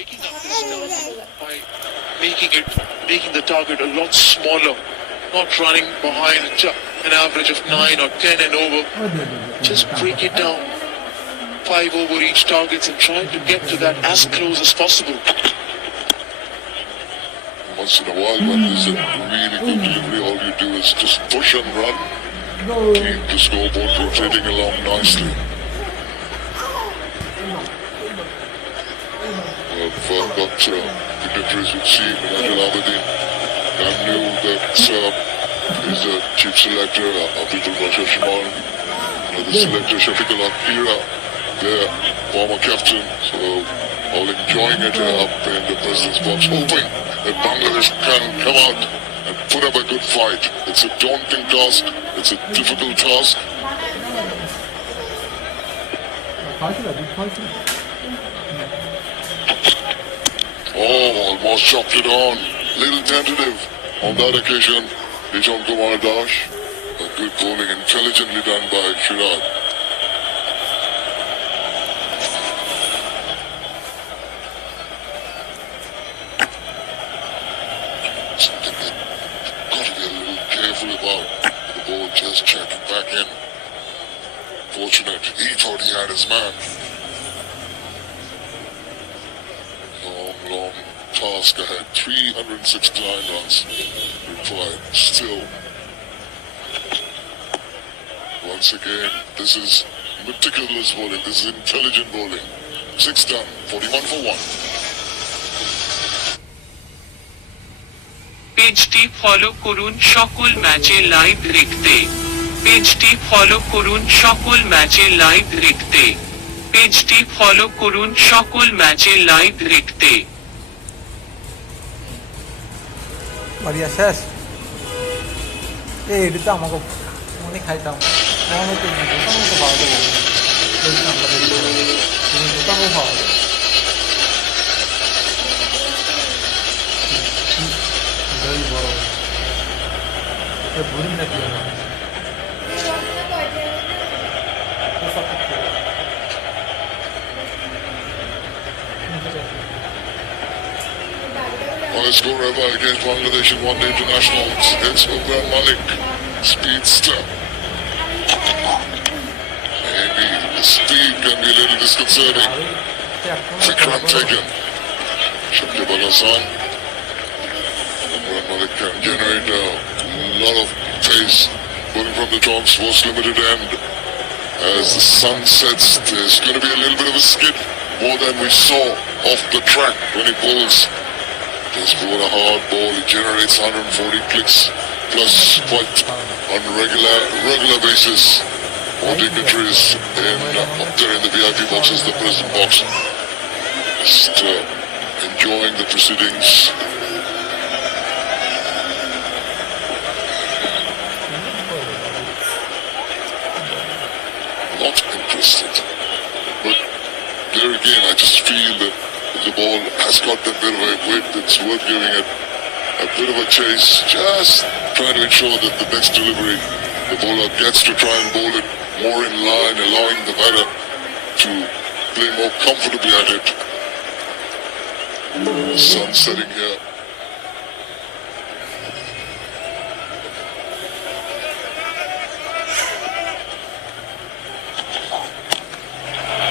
breaking up this down by making the target a lot smaller, not running behind an average of 9 or 10 and over. Just break it down, 5 over each targets, and try to get to that as close as possible. Once in a while, when there's a really good delivery, all you do is just push and run. Keep the scoreboard rotating along nicely. Well, got dignitaries with Seam and Angel Aberdeen. I knew that he's the chief selector, Abdul Basha Shaman, the selector Shafiq Al-Akira, their former captain. So all enjoying it up in the president's box, hoping that Bangladesh can come out and put up a good fight. It's a daunting task. It's a difficult task. Oh, almost chopped it on. Little tentative on that occasion. Bijan Kumar Dash. A good bowling, intelligently done by Shirad. Something they've got to be a little careful about. The ball just checking back in. Fortunate, he thought he had his man. Long task ahead. 369 runs required. Still, once again, this is meticulous bowling. This is intelligent bowling. 6 done. 41 for 1. পেজটি follow করুন সকল ম্যাচে live দেখতে পেজটি follow করুন সকল ম্যাচে live দেখতে পেজটি ফলো করুন সকল ম্যাচে লাইভ দেখতে বাড়িয়া শেষ এই এটা আমাকে অনেক খাইতাম মনে তো দোকানও পাওয়া যাবে দোকানও পাওয়া যাবে বড় ভুরি নাকি Highest score ever against Bangladesh in one-day internationals. It's Umran Malik, speedster. Maybe the speed can be a little disconcerting. Fikram taken. Shakib Al-Hassan. Umran Malik can generate a lot of pace. Bowling from the top, was limited end. As the sun sets, there's going to be a little bit of a skid, more than we saw off the track when he bowls. Just bowled a hard ball, it generates 140 clicks plus quite on regular basis. All dignitaries up there in the VIP boxes, the president box, just enjoying the proceedings. Not interested, but there again, I just feel that the ball has got a bit of a weight that's worth giving it a bit of a chase, just trying to ensure that the next delivery, the bowler gets to try and bowl it more in line, allowing the batter to play more comfortably at it. Sun setting here.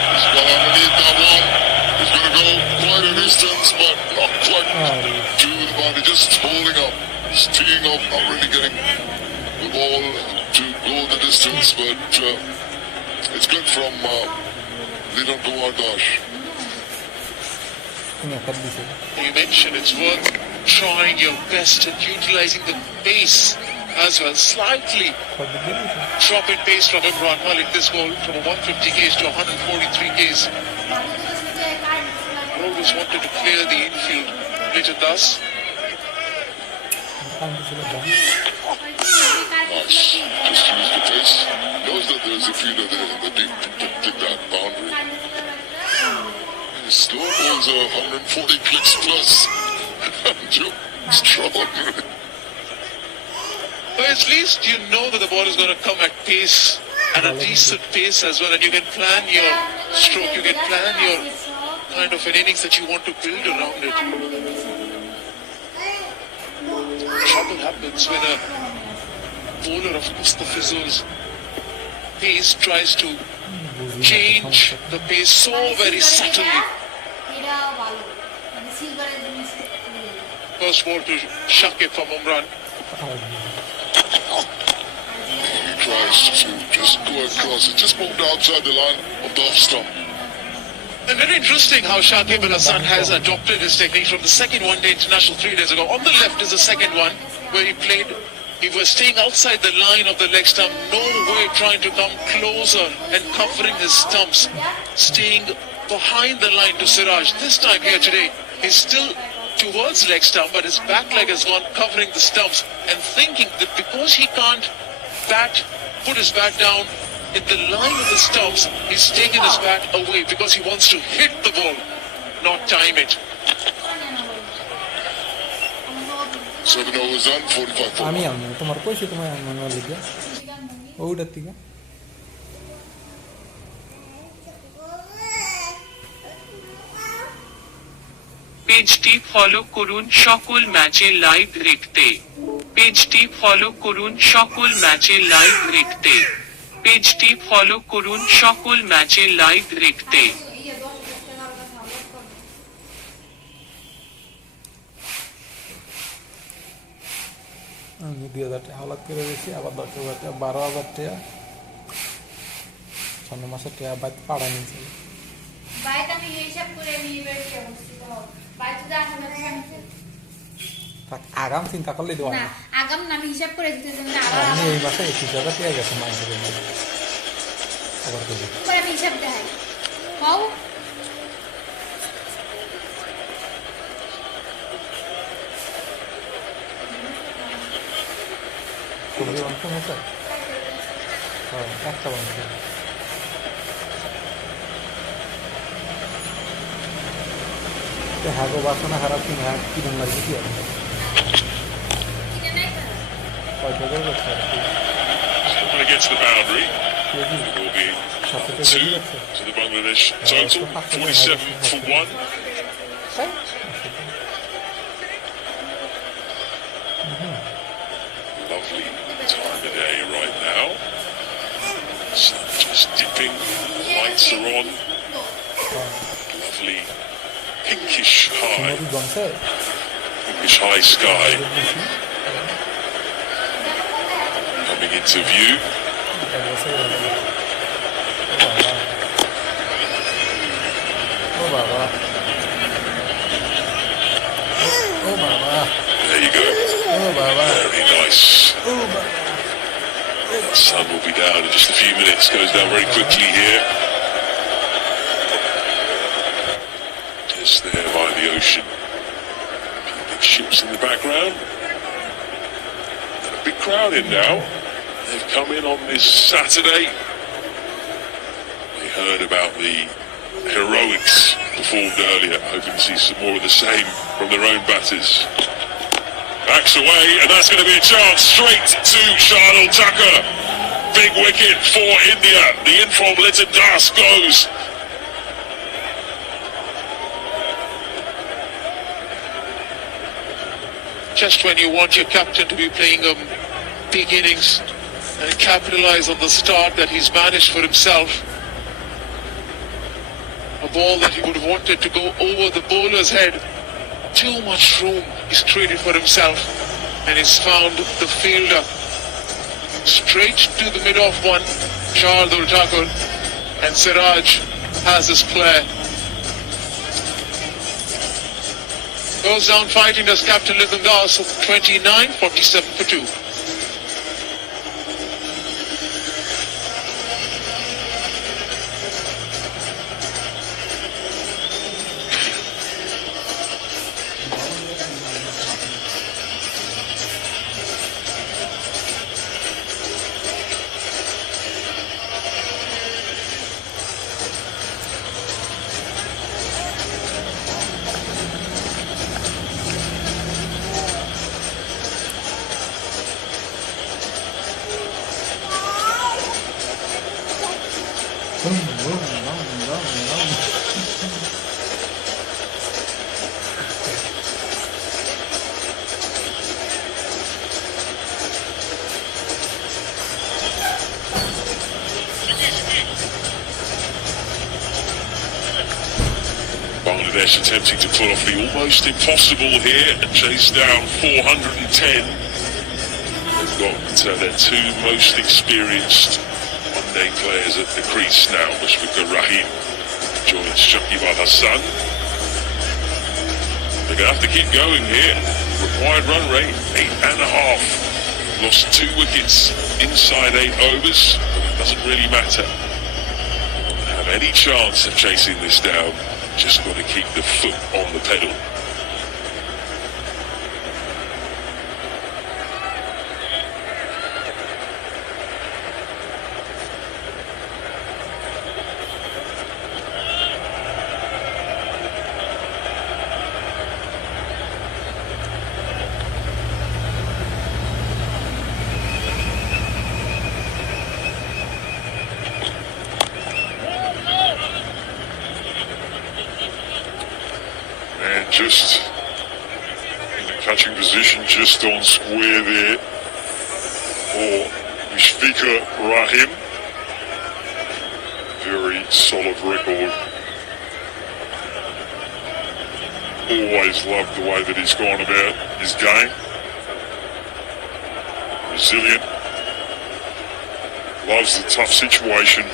He's got underneath that one. He's going to go quite a distance, but not quite to the boundary, just holding up, just teeing up, not really getting the ball to go the distance, but it's good from Lidan Kumar Dash. You mentioned it's worth trying your best at utilizing the pace as well. Slightly drop in pace from Imran Malik this ball from a 150 k's to 143 k's. Always wanted to clear the infield. Played it thus. Nice. Just use the pace. Knows that there's a fielder there in the deep to that boundary. His slow balls are 140 clicks plus. Extraordinary. But at least you know that the ball is going to come at pace, at a decent pace as well, and you can plan your stroke, you can plan your kind of an innings that you want to build around it. Trouble happens when a bowler of Mustafizu's pace tries to change the pace so very subtly. First ball to Shakib from Umran. He tries to just go across it, just moved outside the line of the off stump. And very interesting how Shakib Al Hassan has adopted his technique from the second one-day international 3 days ago. On the left is the second one where he was staying outside the line of the leg stump, no way trying to come closer and covering his stumps, staying behind the line to Siraj. This time here today, he's still towards leg stump, but his back leg has gone covering the stumps and thinking that because he can't put his bat down in the line of the stumps, he's taken his bat away because he wants to hit the ball, not time it. 7 overs done, 45 for আমি আনবো তোমার কইছি তোমায় আনবো লিখে ওটার থেকে পেজটি ফলো করুন সকল ম্যাচের লাইভ দেখতে। পেজটি ফলো করুন সকল ম্যাচের লাইভ দেখতে। পেজটি ফলো করুন সকল ম্যাচের লাইভ দেখতে। আমি 2000 টাকা হাওলাত করে দিয়েছি, আবার 10,000 টাকা, 12,000 টাকা 6 মাসের টাকা বাইক পাড়া নিয়েছি। বাইক আমি হিসাব করে নিয়ে বেরিয়ে আসছি তো বাইক তো আগাম চিন্তা করলেই দেওয়া না, আগাম না আমি হিসাব করে দিতেছি না। আমি এই মাসে 21,000 টাকা গেছে মাইন্ড করে আবার করি আমি হিসাব দেখাই হও তুমি অংশ হয়েছে একটা অংশ হাগো বাসনা খারাপ কিনে কিরম লাগবে কি আছে কয়টা করে করছে When it gets to the boundary, it will be 2 to the Bangladesh total, 47 for 1. Lovely time of day right now. Sun just dipping, lights are on. Lovely pinkish high sky coming into view. There you go. Very nice. The sun will be down in just a few minutes. Goes down very quickly here. Just there by the ocean. Big ships in the background. And a big crowd in now. They've come in on this Saturday. They heard about the heroics performed earlier. Hoping to see some more of the same from their own batters. Backs away, and that's going to be a chance straight to Shardul Thakur. Big wicket for India. The in from Liton Das goes. Just when you want your captain to be playing big innings and capitalize on the start that he's managed for himself. A ball that he would have wanted to go over the bowler's head. Too much room he's created for himself, and he's found the fielder straight to the mid-off one, Shardul Thakur, and Siraj has his player. Goes down fighting as Captain Liton Das, 29, 47 for 2. Bangladesh attempting to pull off the almost impossible here and chase down 410. They've got their two most experienced one-day players at the crease now. Mushfiqur Rahim joins Shakib Al Hassan. They're going to have to keep going here. Required run rate, 8.5. Lost 2 wickets inside 8 overs, but it doesn't really matter. Don't have any chance of chasing this down. Just got to keep the foot on the pedal. Just in the catching position, just on square there for Mushfiqur Rahim. Very solid record. Always loved the way that he's gone about his game. Resilient. Loves the tough situation.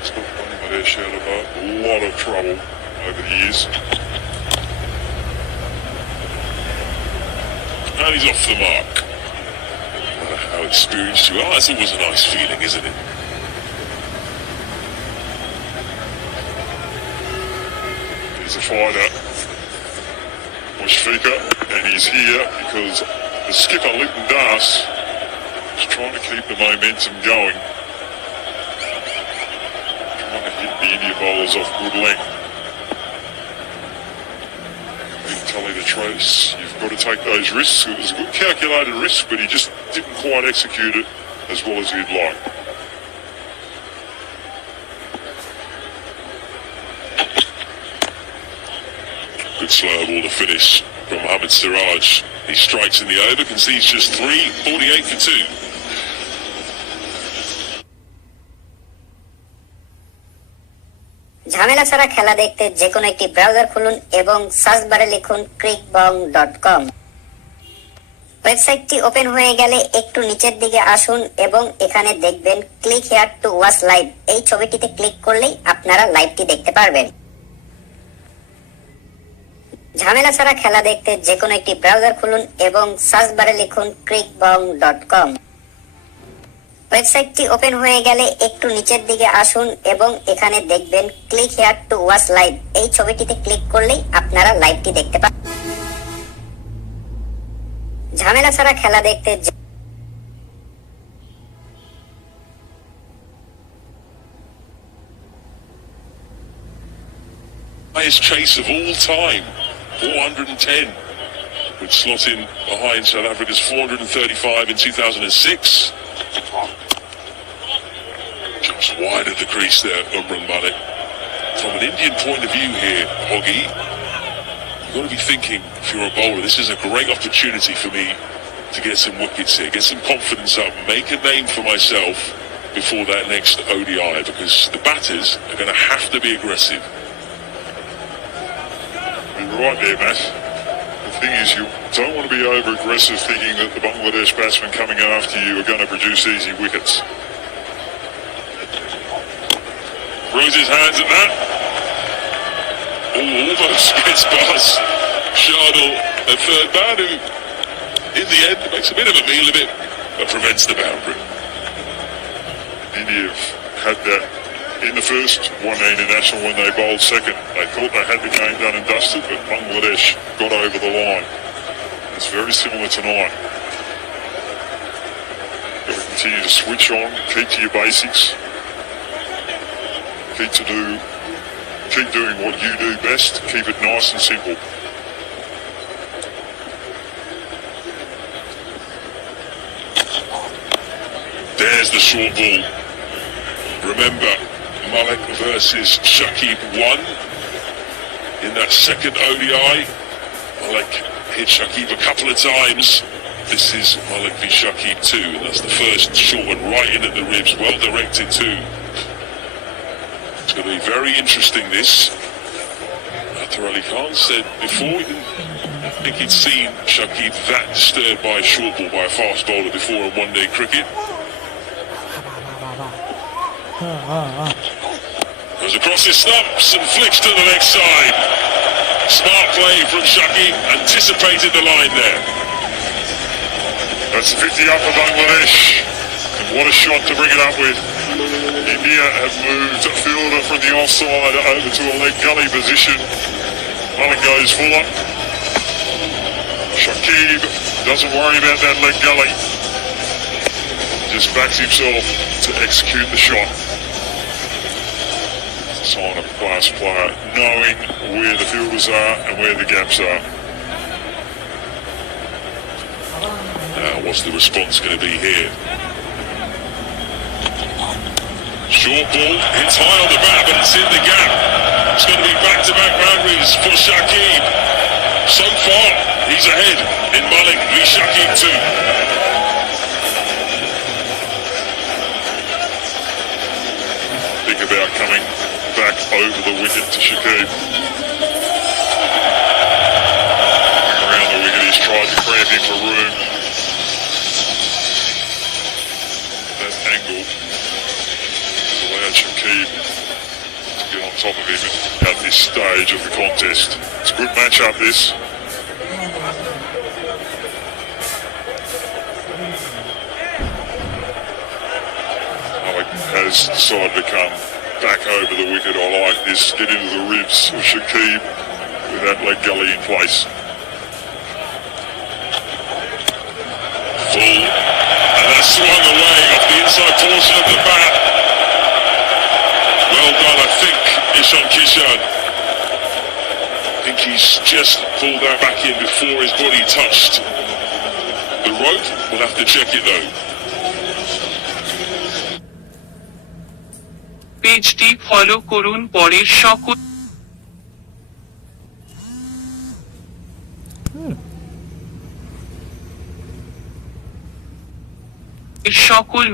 He's got Bangladesh out of a lot of trouble over the years. And he's off the mark. No matter how experienced you are, it's always a nice feeling, isn't it? He's a fighter, Mushfiqur, and he's here because the skipper, Linton Das, is trying to keep the momentum going. Trying to hit the India bowlers off good length. The trace, you've got to take those risks. It was a good calculated risk, but he just didn't quite execute it as well as he'd like. Good slow ball to finish from Mohammad Siraj. He strikes in the over, concedes just 3, 48 for 2. ঝামেলা ছাড়া খেলা দেখতে যে কোনো একটি browser খুলুন এবং search বারে লিখুন crickbong.com। ওয়েবসাইটটি ওপেন হয়ে গেলে একটু নিচের দিকে আসুন এবং এখানে দেখবেন click here to watch live. এই ছবিটিতে ক্লিক করলেই আপনারা লাইভটি দেখতে পারবেন। ঝামেলা ছাড়া খেলা দেখতে যে কোনো একটি ব্রাউজার খুলুন এবং সার্চ বারে লিখুন crickbong.com। ওয়েবসাইটটি ওপেন হয়ে গেলে একটু নিচের দিকে আসুন এবং এখানে দেখবেন click here to watch live. এই ছবিটিতে ক্লিক করলেই আপনারা লাইভটি দেখতে পাবেন। ঝামেলা ছাড়া খেলা দেখতে highest chase of all time, 410, would slot in behind South Africa's 435 in 2006. Just wide of the crease there, Umran Malik. From an Indian point of view here, Hoggy, you've got to be thinking, if you're a bowler, this is a great opportunity for me to get some wickets here, get some confidence up, make a name for myself before that next ODI, because the batters are going to have to be aggressive. You're right there, Matt. The thing is, you don't want to be over-aggressive thinking that the Bangladesh batsmen coming after you are going to produce easy wickets. Throws his hands at that. Oh, almost gets past Shardul, a third man who, in the end, makes a bit of a meal of it, but prevents the boundary. India have had that in the first one-day international when they bowled second. They thought they had the game done and dusted, but Bangladesh got over the line. It's very similar tonight. Got to continue to switch on, keep to your basics. Keep doing what you do best. Keep it nice and simple. There's the short ball. Remember, Malik versus Shakib won in that second ODI. Malik hit Shakib a couple of times. This is Malik v Shakib 2, and that's the first short one right in at the ribs, well directed too. going to be very interesting, this. Athar Ali Khan said before he didn't think he'd seen Shakib that disturbed by a short ball by a fast bowler before in one-day cricket. Goes across his stumps and flicks to the leg side. Smart play from Shakib, anticipated the line there. That's 50 up for Bangladesh. And what a shot to bring it up with. India have moved a fielder from the offside over to a leg gully position. Mullen goes fuller. Shakib doesn't worry about that leg gully. Just backs himself to execute the shot. Sign of a class player, knowing where the fielders are and where the gaps are. Now, what's the response going to be here? Short ball, hits high on the bat, but it's in the gap. It's going to be back-to-back boundaries for Shakib. So far, he's ahead in Malik v Shakib too. Think about coming back over the wicket to Shakib. Around the wicket, he's tried to cramp him for room. That angle has allowed Shakib to get on top of him at this stage of the contest. It's a good match-up, this. Malik has decided to come back over the wicket. I like this. Get into the ribs of Shakib with that leg gully in place. Full. And that's swung away off the inside portion of the bat. Well done, I think, Ishan Kishan. I think he's just pulled that back in before his body touched the rope. We'll have to check it though. পেজটি follow করুন পরের সকল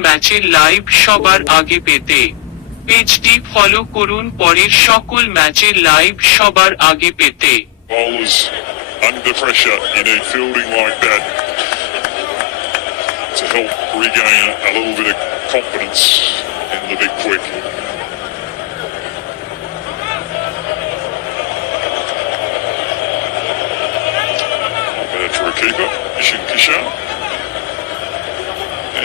ম্যাচের live সবার আগে পেতে পেজটি follow করুন পরের সকল ম্যাচের লাইভ সবার আগে পেতে Bowlers under pressure, you need fielding like that to help regain a little bit of confidence in the big quick. For a keeper, Ishan Kishan.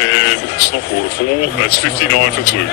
And it's not quarter four, that's 59 for 2.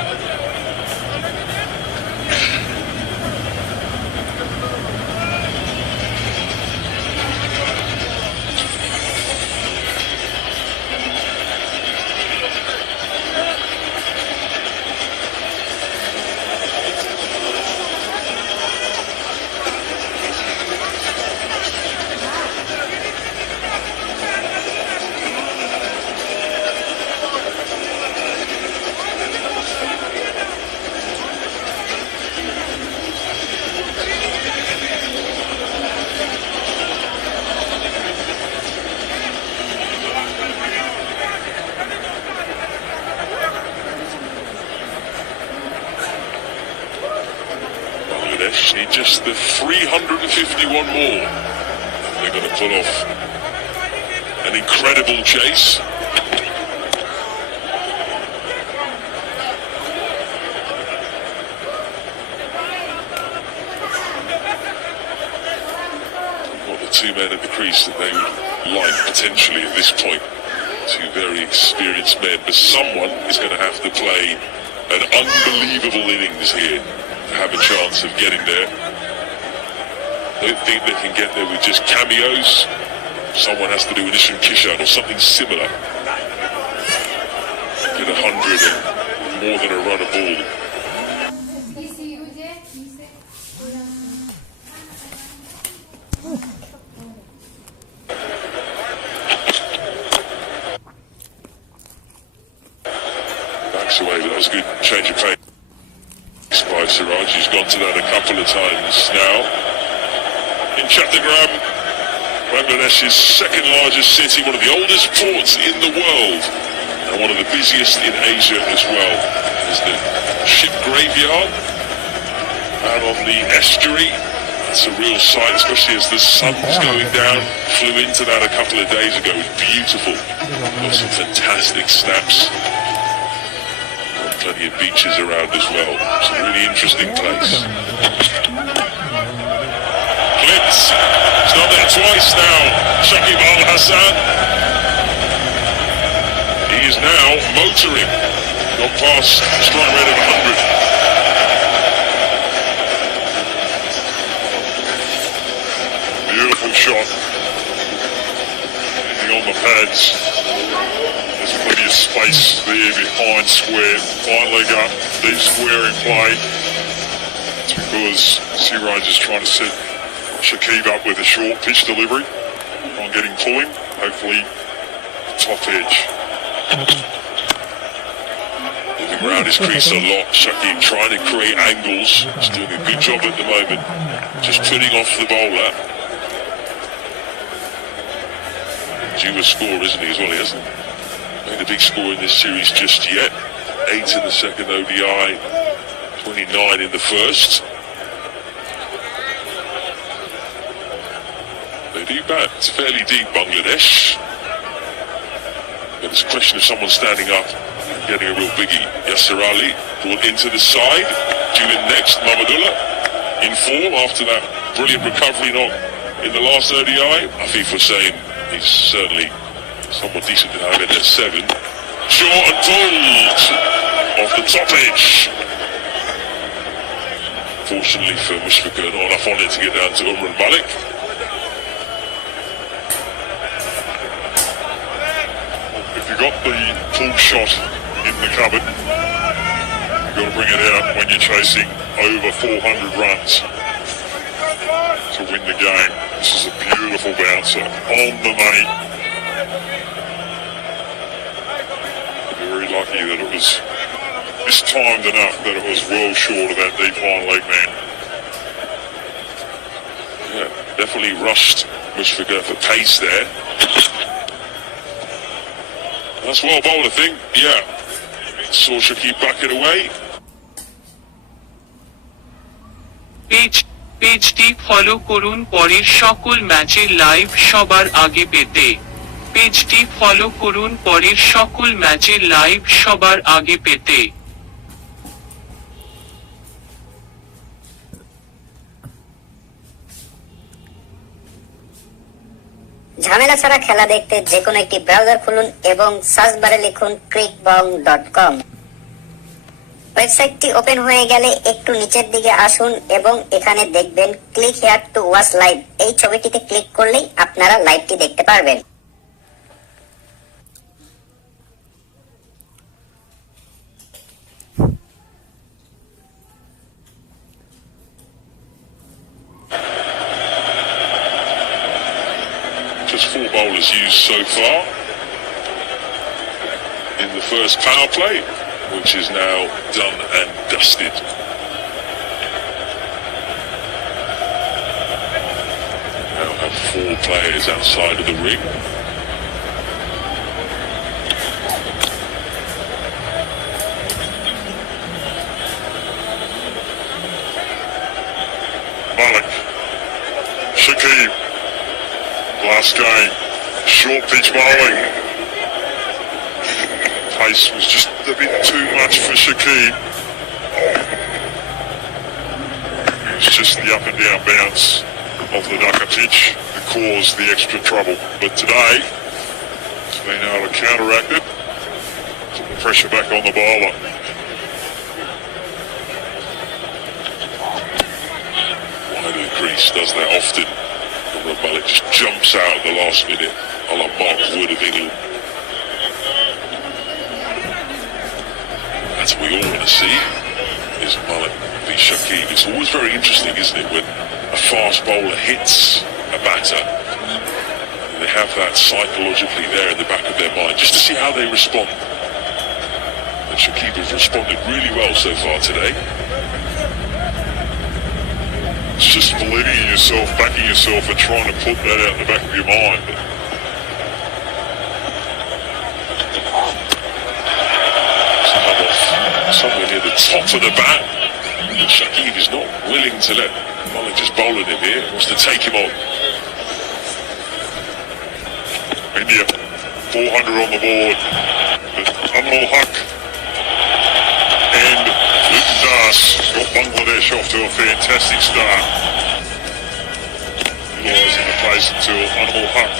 Need just the 351 more. They're going to pull off an incredible chase. What the two men at the crease that they would like potentially at this point. Two very experienced men, but someone is going to have to play an unbelievable innings here to have a chance of getting there. I don't think they can get there with just cameos. Someone has to do an Ishan Kishan or something similar. Get 100 and more than a run of ball. Backs away, but that was a good change of pace by Siraj. He's gone to that a couple of times now. In Chattogram, Bangladesh's second largest city, one of the oldest ports in the world, and one of the busiest in Asia as well. There's the ship graveyard, out on the estuary. It's a real sight, especially as the sun's going down. Flew into that a couple of days ago. It was beautiful. Got some fantastic snaps. Got plenty of beaches around as well. It's a really interesting place. Blitz. He's not there twice now. Shakib Al Hassan. He is now motoring. Got past strike rate of 100. Beautiful shot. Hitting on the pads. There's plenty of space there behind square. Fine leg up, deep square in play. It's because Siraj is trying to set Shakib up with a short pitch delivery. On getting pulling, hopefully top edge. Moving around his crease a lot. Shakib trying to create angles. He's doing a good job at the moment. Just putting off the bowler. Due a score, isn't he, as well? He hasn't made a big score in this series just yet. 8 in the second ODI, 29 in the first. They do bat. It's fairly deep, Bangladesh. But it's a question of someone standing up and getting a real biggie. Yasser Ali brought into the side. Due in next, Mahmudullah in form after that brilliant recovery knock in the last ODI. Afif was saying he's certainly somewhat decent to have it at 7. Short and pulled off the top edge. Fortunately for Mushfiqur, not enough on it to get down to Umar and Malik. If you got the pull shot in the cupboard, you've got to bring it out when you're chasing over 400 runs to win the game. This is a beautiful bouncer, on the money. Very lucky that it was mistimed enough that it was well short of that deep line leg man. Yeah, definitely rushed Mushfiqur for pace there. That's well bowled, I think. Yeah. Saw Shakib back it away. পেজটি follow করুন পরের সকল ম্যাচের live সবার আগে পেতে। পেজটি follow করুন পরের সকল ম্যাচের লাইভ সবার আগে পেতে। ঝামেলা ছাড়া খেলা দেখতে যে কোনো একটি ব্রাউজার খুলুন এবং সার্চ বারে লিখুন crickbong.com। ওয়েবসাইটটি ওপেন হয়ে গেলে একটু নিচের দিকে আসুন এবং এখানে দেখবেন click here to watch live. এই ছবিটিতে ক্লিক করলেই আপনারা লাইভটি দেখতে পারবেন। Just 4 bowlers used so far in the first power play, which is now done and dusted. Now have 4 players outside of the ring. Malik, Shakib, last game, short pitch bowling. Pace was just a bit too much for Shakib. It was just the up and down bounce of the ducker pitch that caused the extra trouble. But today, it's been able to counteract it, put the pressure back on the bowler. Wide of the crease, does that often. Malik just jumps out at the last minute, a la Mark Wood of England. That's what we all want to see, is Malik v Shakib. It's always very interesting, isn't it, when a fast bowler hits a batter. They have that psychologically there in the back of their mind, just to see how they respond. And Shakib has responded really well so far today. It's just believing in yourself, backing yourself, and trying to put that out in the back of your mind. Somewhere near the top of the bat. Shakib is not willing to let Malik just bowl at him here. Wants to take him on. India, 400 on the board. Anmol Haq and Luton Das got Bangladesh off to a fantastic start. Utilising the pace until Anmol Haq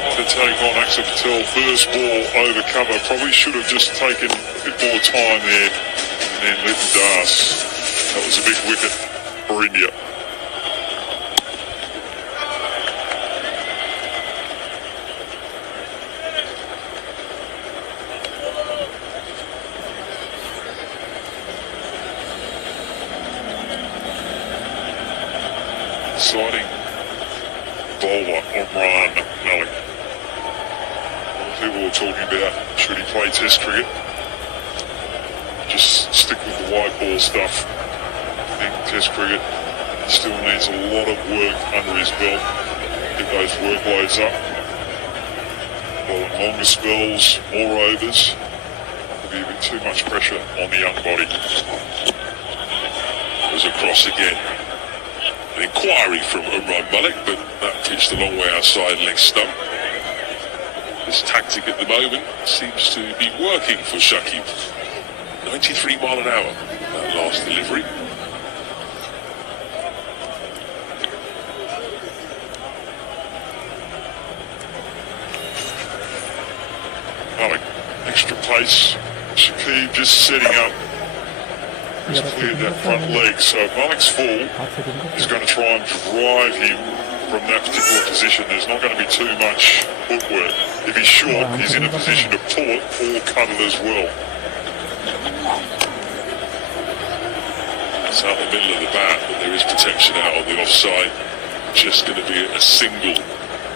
trying to take on Axel Patel. First ball over cover. Probably should have just taken a bit more time there. And then Luton Das. That was a big wicket for India. Exciting bowler Omran Malik. A lot of people were talking about should he play Test cricket. Just stick with the white ball stuff. I think Test cricket still needs a lot of work under his belt. Get those workloads up. Bowling longer spells, more overs. There'll be a bit too much pressure on the young body. Goes across again. An inquiry from Umran Malik, but that pitched a long way outside leg stump. This tactic at the moment seems to be working for Shakib. 93 mile an hour, that last delivery. Malik, extra pace. Shakib just setting up. He's cleared that front leg, so Malik's fall is going to try and drive him from that particular position. There's not going to be too much footwork. If he's short, he's in a position to pull it or cut it as well. It's out the middle of the bat, but there is protection out on the offside. Just going to be a single.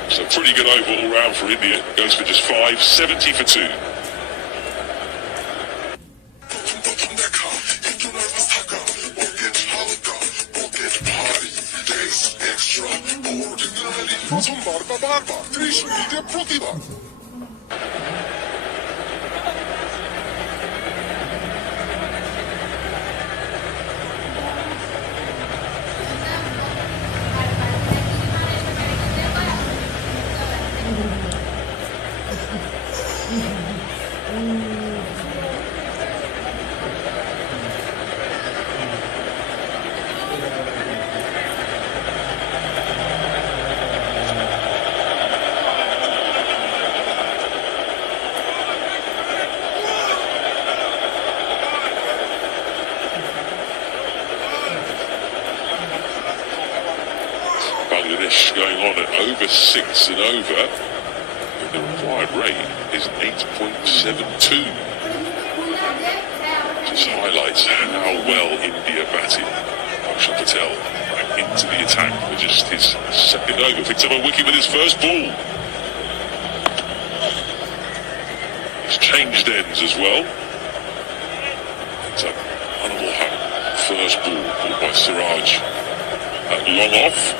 So pretty good over all round for India. Goes for just 5, 70 for 2. Bangladesh going on at over 6 and over, and the required rate is 8.72. Just highlights how well India batted. Akshar Patel back into the attack for just his second over. Picked up a wicket with his first ball. He's changed ends as well. Picked up Anmol Haq, first ball called by Siraj. Long off.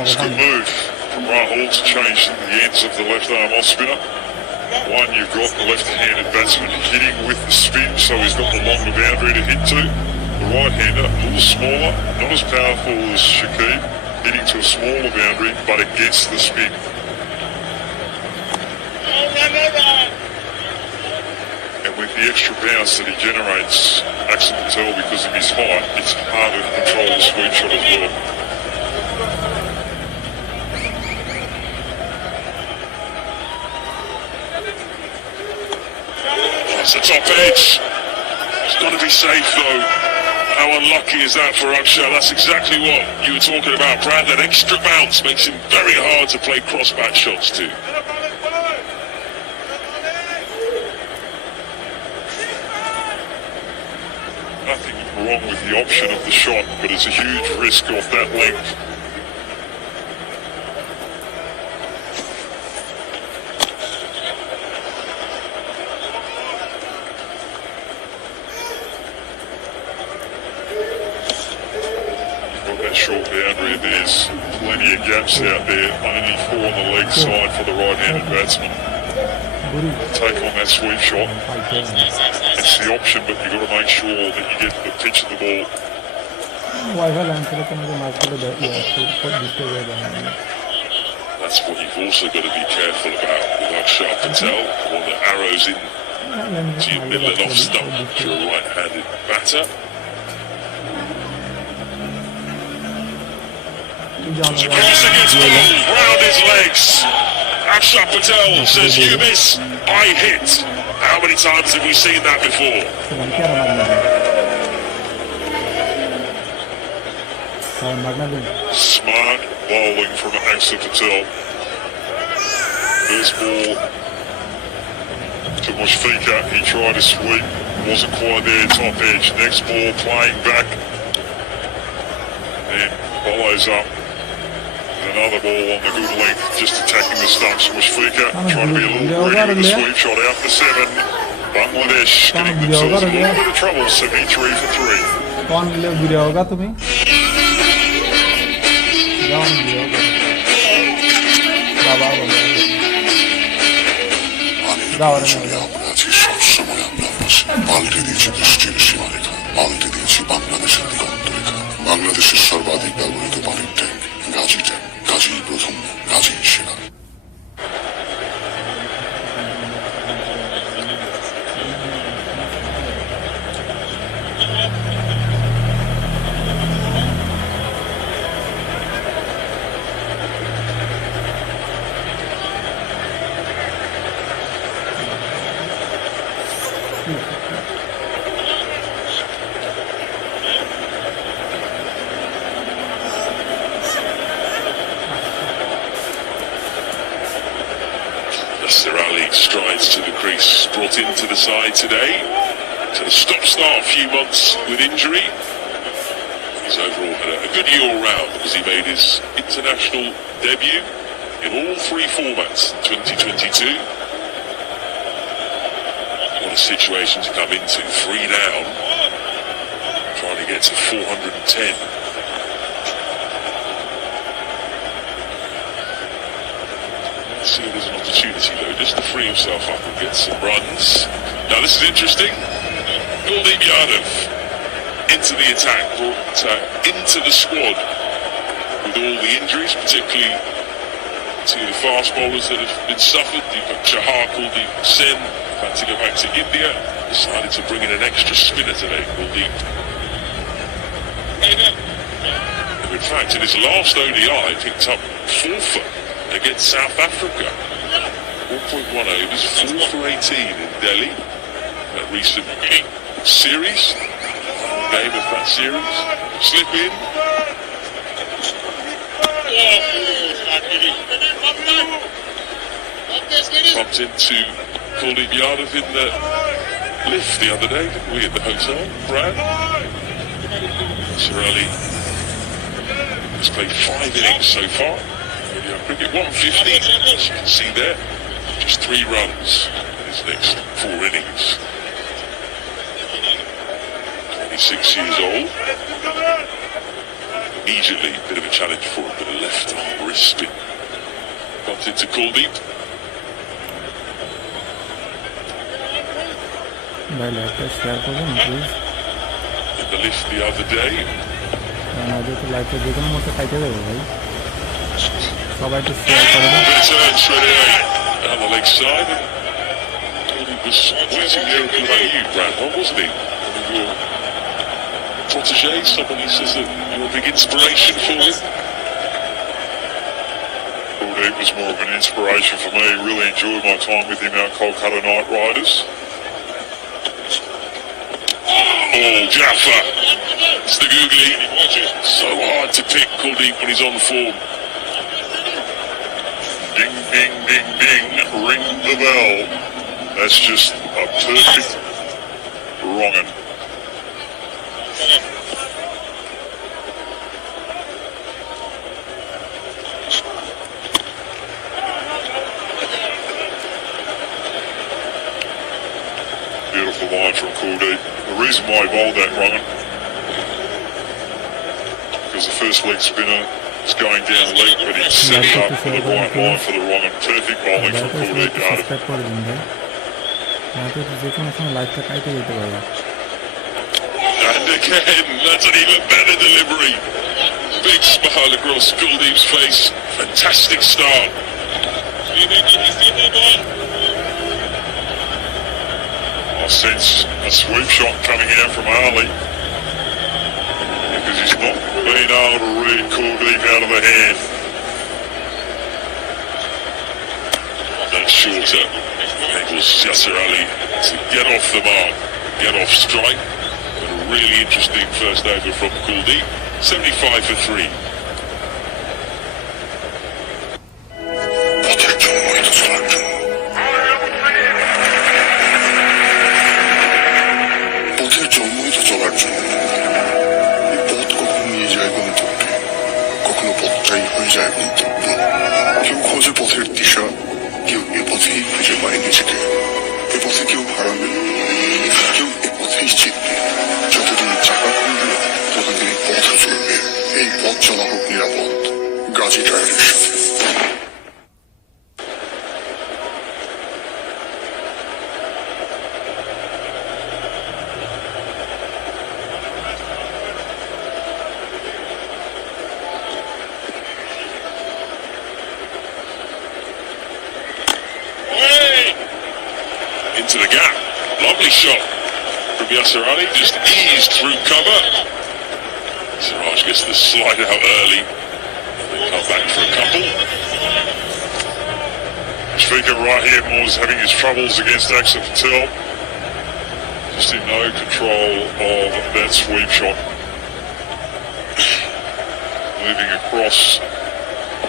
It's a good move from Rahul to change the ends of the left arm off spinner. One, you've got the left-handed batsman hitting with the spin, so he's got the longer boundary to hit to. The right-hander, a little smaller, not as powerful as Shakib, hitting to a smaller boundary, but against the spin. And with the extra bounce that he generates, Axel Patel, because of his height, it's harder to control the sweep shot as well. It's the top edge. It's got to be safe though. How unlucky is that for Akshar? That's exactly what you were talking about, Brad. That extra bounce makes him very hard to play cross-bat shots too. Nothing wrong with the option of the shot, but it's a huge risk off that length. Short boundary, there's plenty of gaps out there, only 4 on the leg side for the right-handed batsman. Take on that sweep shot, It's the option, but you've got to make sure that you get the pitch of the ball. Wifi line ছিল তোমাকে মাছগুলো দিতে হয়ে যায় That's what you've also got to be careful about with Akshay Patel. Or the arrows in to your middle and off stump if you're a right-handed batter. It's across against the ball, round his legs. Akshay Patel says, "You miss, I hit." How many times have we seen that before? Smart bowling from Akshay Patel. First ball to Mushfika. He tried to sweep, wasn't quite there, top edge. Next ball playing back. Then follows up with another ball on the good length, just attacking the stumps. Mushfika trying to be a little greedy with the sweep shot out for 7. Bangladesh getting themselves in a little bit of trouble, 73 for 3. कौन गिरे होगा तुम्हें পাল্টে দিয়েছে দৃষ্টির সীমারেখা, পাল্টে দিয়েছে বাংলাদেশের দিগন্তরেখা। বাংলাদেশের সর্বাধিক ব্যবহৃত পানির ট্যাঙ্ক গাজী ট্যাঙ্ক, গাজী প্রথম, গাজী সেনা। Sirali strides to the crease, brought into the side today. To the stop-start a few months with injury. He's overall had a good year all round because he made his international debut in all 3 formats in 2022. What a situation to come into, 3 down, trying to get to 410. See it as an opportunity though, just to free himself up and get some runs. Now this is interesting. Kuldeep Yadav into the attack, brought into the squad with all the injuries, particularly to the fast bowlers that have been suffered. Deepak Chahar, Kuldeep Sen had to go back to India. Decided to bring in an extra spinner today, Kuldeep. In fact, in his last ODI, picked up 4 for against South Africa. 1.1 overs, 4 for 18 in Delhi. That recent series, game of that series. Slip in. Bumped into Kuldeep Yadav in the lift the other day, didn't we, at the hotel, Brad? Sirali has played 5 innings so far. Cricket 150, as you can see there, just 3 runs in his next 4 innings. 26 years old. Immediately, a bit of a challenge for him, but a left arm wrist spin. Bumped into Kuldeep. भाई like share करो ना please In the lift the other day. আমাদের তো like যে কোনো মতো খাইতে দেবো ভাই সবাই একটু শেয়ার করে দাও Return straight away down the leg side. He was waiting there about you, Brad, wasn't he? One of your protégés, someone who says that you're a big inspiration for him. It was more of an inspiration for me. Really enjoyed my time with him out Kolkata Knight Riders. Oh, Jaffa. It's the googly. So hard to pick Kuldeep when he's on form. Ding, ding, ding, ding. Ring the bell. That's just a perfect wrong'un. Beautiful line from Kuldeep. The reason why he bowled that wrong'un, because the first leg spinner is going down leg, but he set it up for the right line for the wrong'un. Perfect bowling from Kuldeep Yadav. Subscribe করে দিন ভাই নাহলে তো যে কোনো সময় লাইফটা কাইটে যেতে পারে। And again, that's an even better delivery. Big smile across Kuldeep's face. Fantastic start. I sense a sweep shot coming out from Ali. Because he's not been able to read Kuldeep out of the hand. That's shorter. Enables Yasser Ali to get off the mark, get off strike. But a really interesting first over from Kuldeep. 75 for 3. পথের জন্মই তো চলার জন্য। পথের জন্মই তো চলার জন্য। এই পথ কখনো নিয়ে যায় গন্তব্যে, কখনো পথটাই হয়ে যায় গন্তব্য। কেউ খোঁজে পথের দিশা, কেউ এ পথেই খুঁজে পায় নিজেকে। এ পথে কেউ হারাবে, কেউ এ পথেই চিনবে। যতদিন চাকা খুলবে ততদিন পথ চলবে। এই পথ চলা হোক নিরাপদ। গাজী ড্রাইভারের সাথে। Into the gap. Lovely shot from Yasser Ali. Just eased through cover. Siraj gets the slide out early. They come back for a couple. Speaker right here, Moore's having his troubles against Axel Patel. Just in no control of that sweep shot. Moving across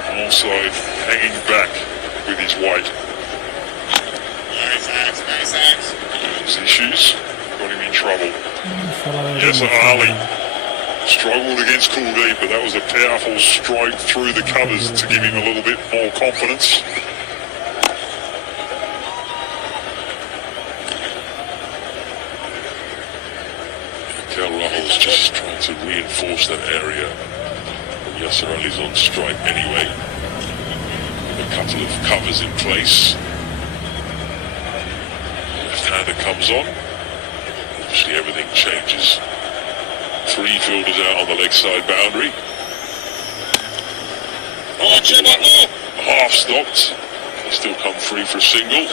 and also hanging back with his weight. His issues got him in trouble. Yes, Ali struggled against Kuldeep, but that was a powerful strike through the covers to give him a little bit more confidence. Cal Rahul's just trying to reinforce that area. Yasser Ali's on strike anyway, with a couple of covers in place. Left-hander comes on. Obviously everything changes. 3 fielders out on the leg side boundary. Half stopped. They still come free for a single.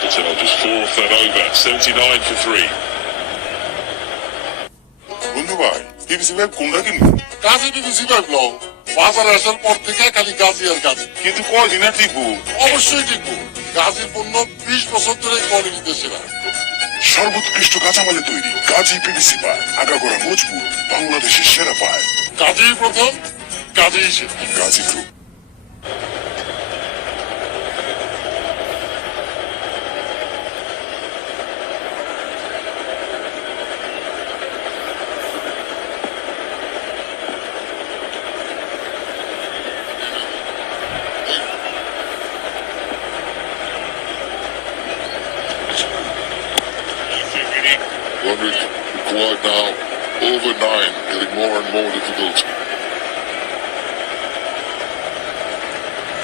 Patel just 4 off that over. 79 for 3. বন্ধু ভাই TVC ভাই কোনটা কিনবো? Gazi TVC ভাই blog বাজারে আসার পর থেকে খালি গাজী আর গাজী। কিন্তু কয়দিন আর টিপু? অবশ্যই টিকবো। গাজীর পণ্য 20 বছর ধরে কোয়ালিটিতে সেরা। সর্বোৎকৃষ্ট কাঁচামালে তৈরি গাজী পিভিসি পায়, আগাগোড়া মজবুত, বাংলাদেশের সেরা পায়। গাজী প্রথম, গাজী সেরা। Gazi group. Run required now over 9, getting more and more difficult.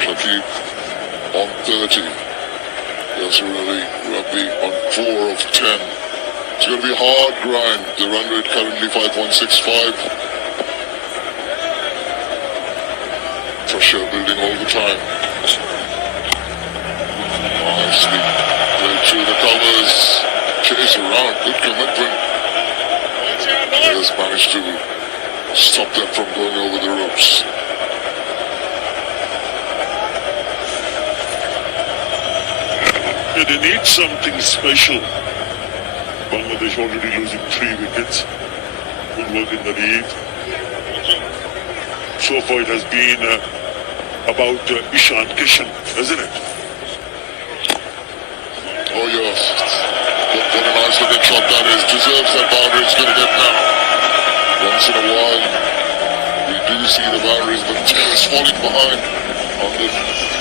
Shakib on 30. Yasser Ali Rabbi on 4 of 10. It's going to be a hard grind. The run rate currently 5.65. Pressure building all the time. Nicely played through the covers. Chase around, good commitment. He has managed to stop them from going over the ropes. Yeah, they need something special. Bangladesh already losing 3 wickets. Good work in the lead. so far it has been about Ishan Kishan, isn't it? Oh yes. What a nice looking shot that is. Deserves that boundary. It's going to get now. Once in a while, we do see the boundaries, but is falling behind on the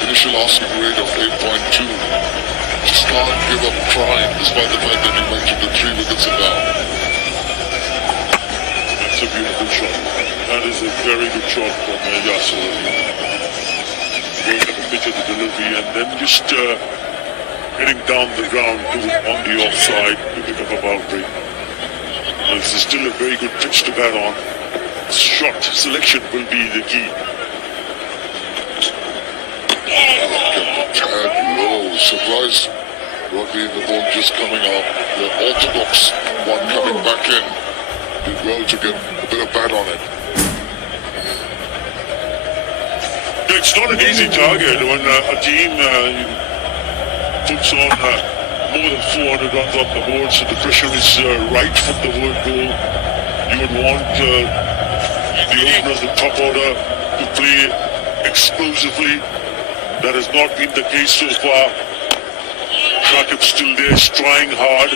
initial asking rate of 8.2. Just can't give up trying, despite the fact that you mentioned the 3 wickets are down. That's a beautiful shot. That is a very good shot from Yasser. Going at the pitch of the delivery and then just getting down the ground on the offside to pick up a boundary. This is still a very good pitch to bat on. Shot selection will be the key. Tag low. Surprise. Rugby in the ball just coming out. The orthodox one coming back in. Did well to get a bit of bat on it. It's not an easy target when a team puts on more than 400 runs off the board, so the pressure is right from the word goal. You would want the openers, the top order, to play explosively. That has not been the case so far. Shakib's still there, trying hard.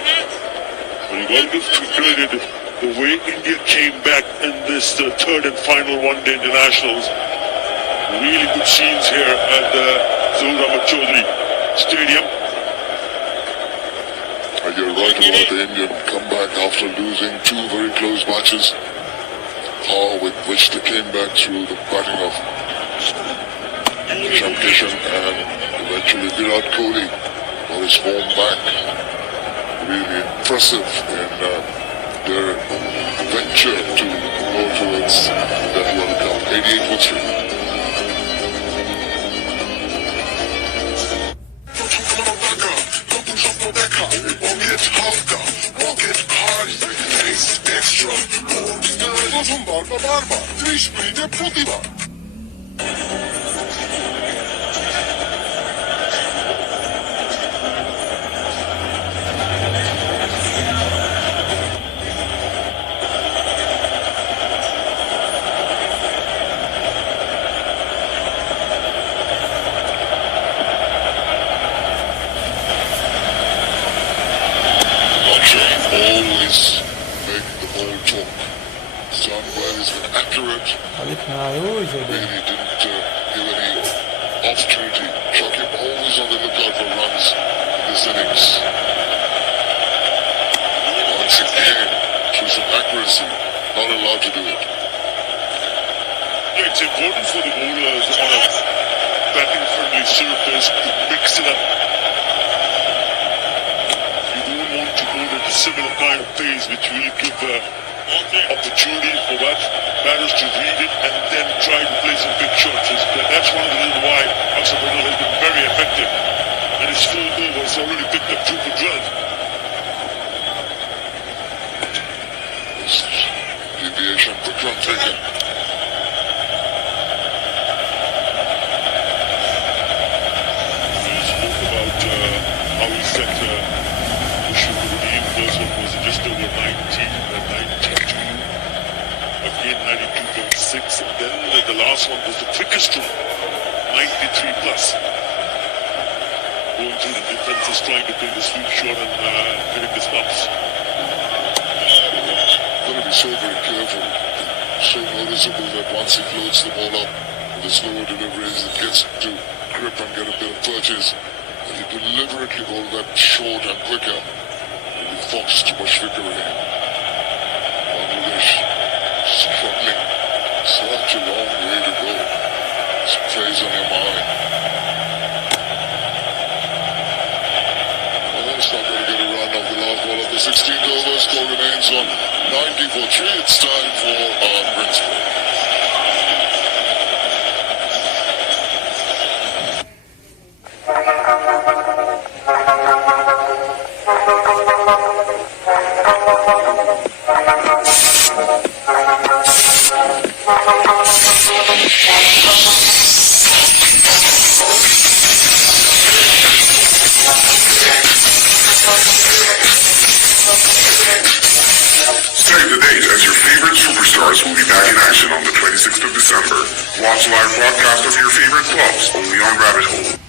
But you got to give credit the way India came back in this third and final one-day internationals. Really good scenes here at the Zohar Ahmed Chaudhary Stadium. You're right about the Indian comeback after losing 2 very close matches. Power with which they came back through the batting of Ishan Kishan and eventually Virat Kohli got his form back. Really impressive in their venture to go towards that World Cup. 88 for 3. বারবার 30 মিনিটে প্রতিবার Always make the ball talk. Done well, he's been accurate. খালি খাওয়াই যাবে Really didn't give any opportunity. Shakib always on the lookout for runs in this innings. Once again, through some accuracy, not allowed to do it. It's important for the bowlers on a batting-friendly surface to mix it up. You don't want to go to the similar kind of pace which will give opportunity for batters to read it and then try to play some big shots. That's one of the reasons why Akshar Patel has been very effective. And his 4 overs already picked up 2 for 12. Deviation for run taken. He spoke about how he set the shoot with the team. First one was just over 90 and 92. Again 92.6. And then the last one was the quickest one, 93 plus. Going through the defenses, trying to play the sweep shot and hitting the stops. Got to be so very careful. So noticeable that once he floats the ball up with the slower deliveries, it gets to grip and get a bit of purchase. And he deliberately bowled that short and quicker. And he foxed too much victory in. Bangladesh struggling. Such a long way to go. This plays on your mind. It's not going to get a run off the last ball of the 16th over. Score remains on 90 for 3. It's time for our principal. Save the date as your favorite superstars will be back in action Watch live broadcast of your favorite clubs only on Rabbit Hole.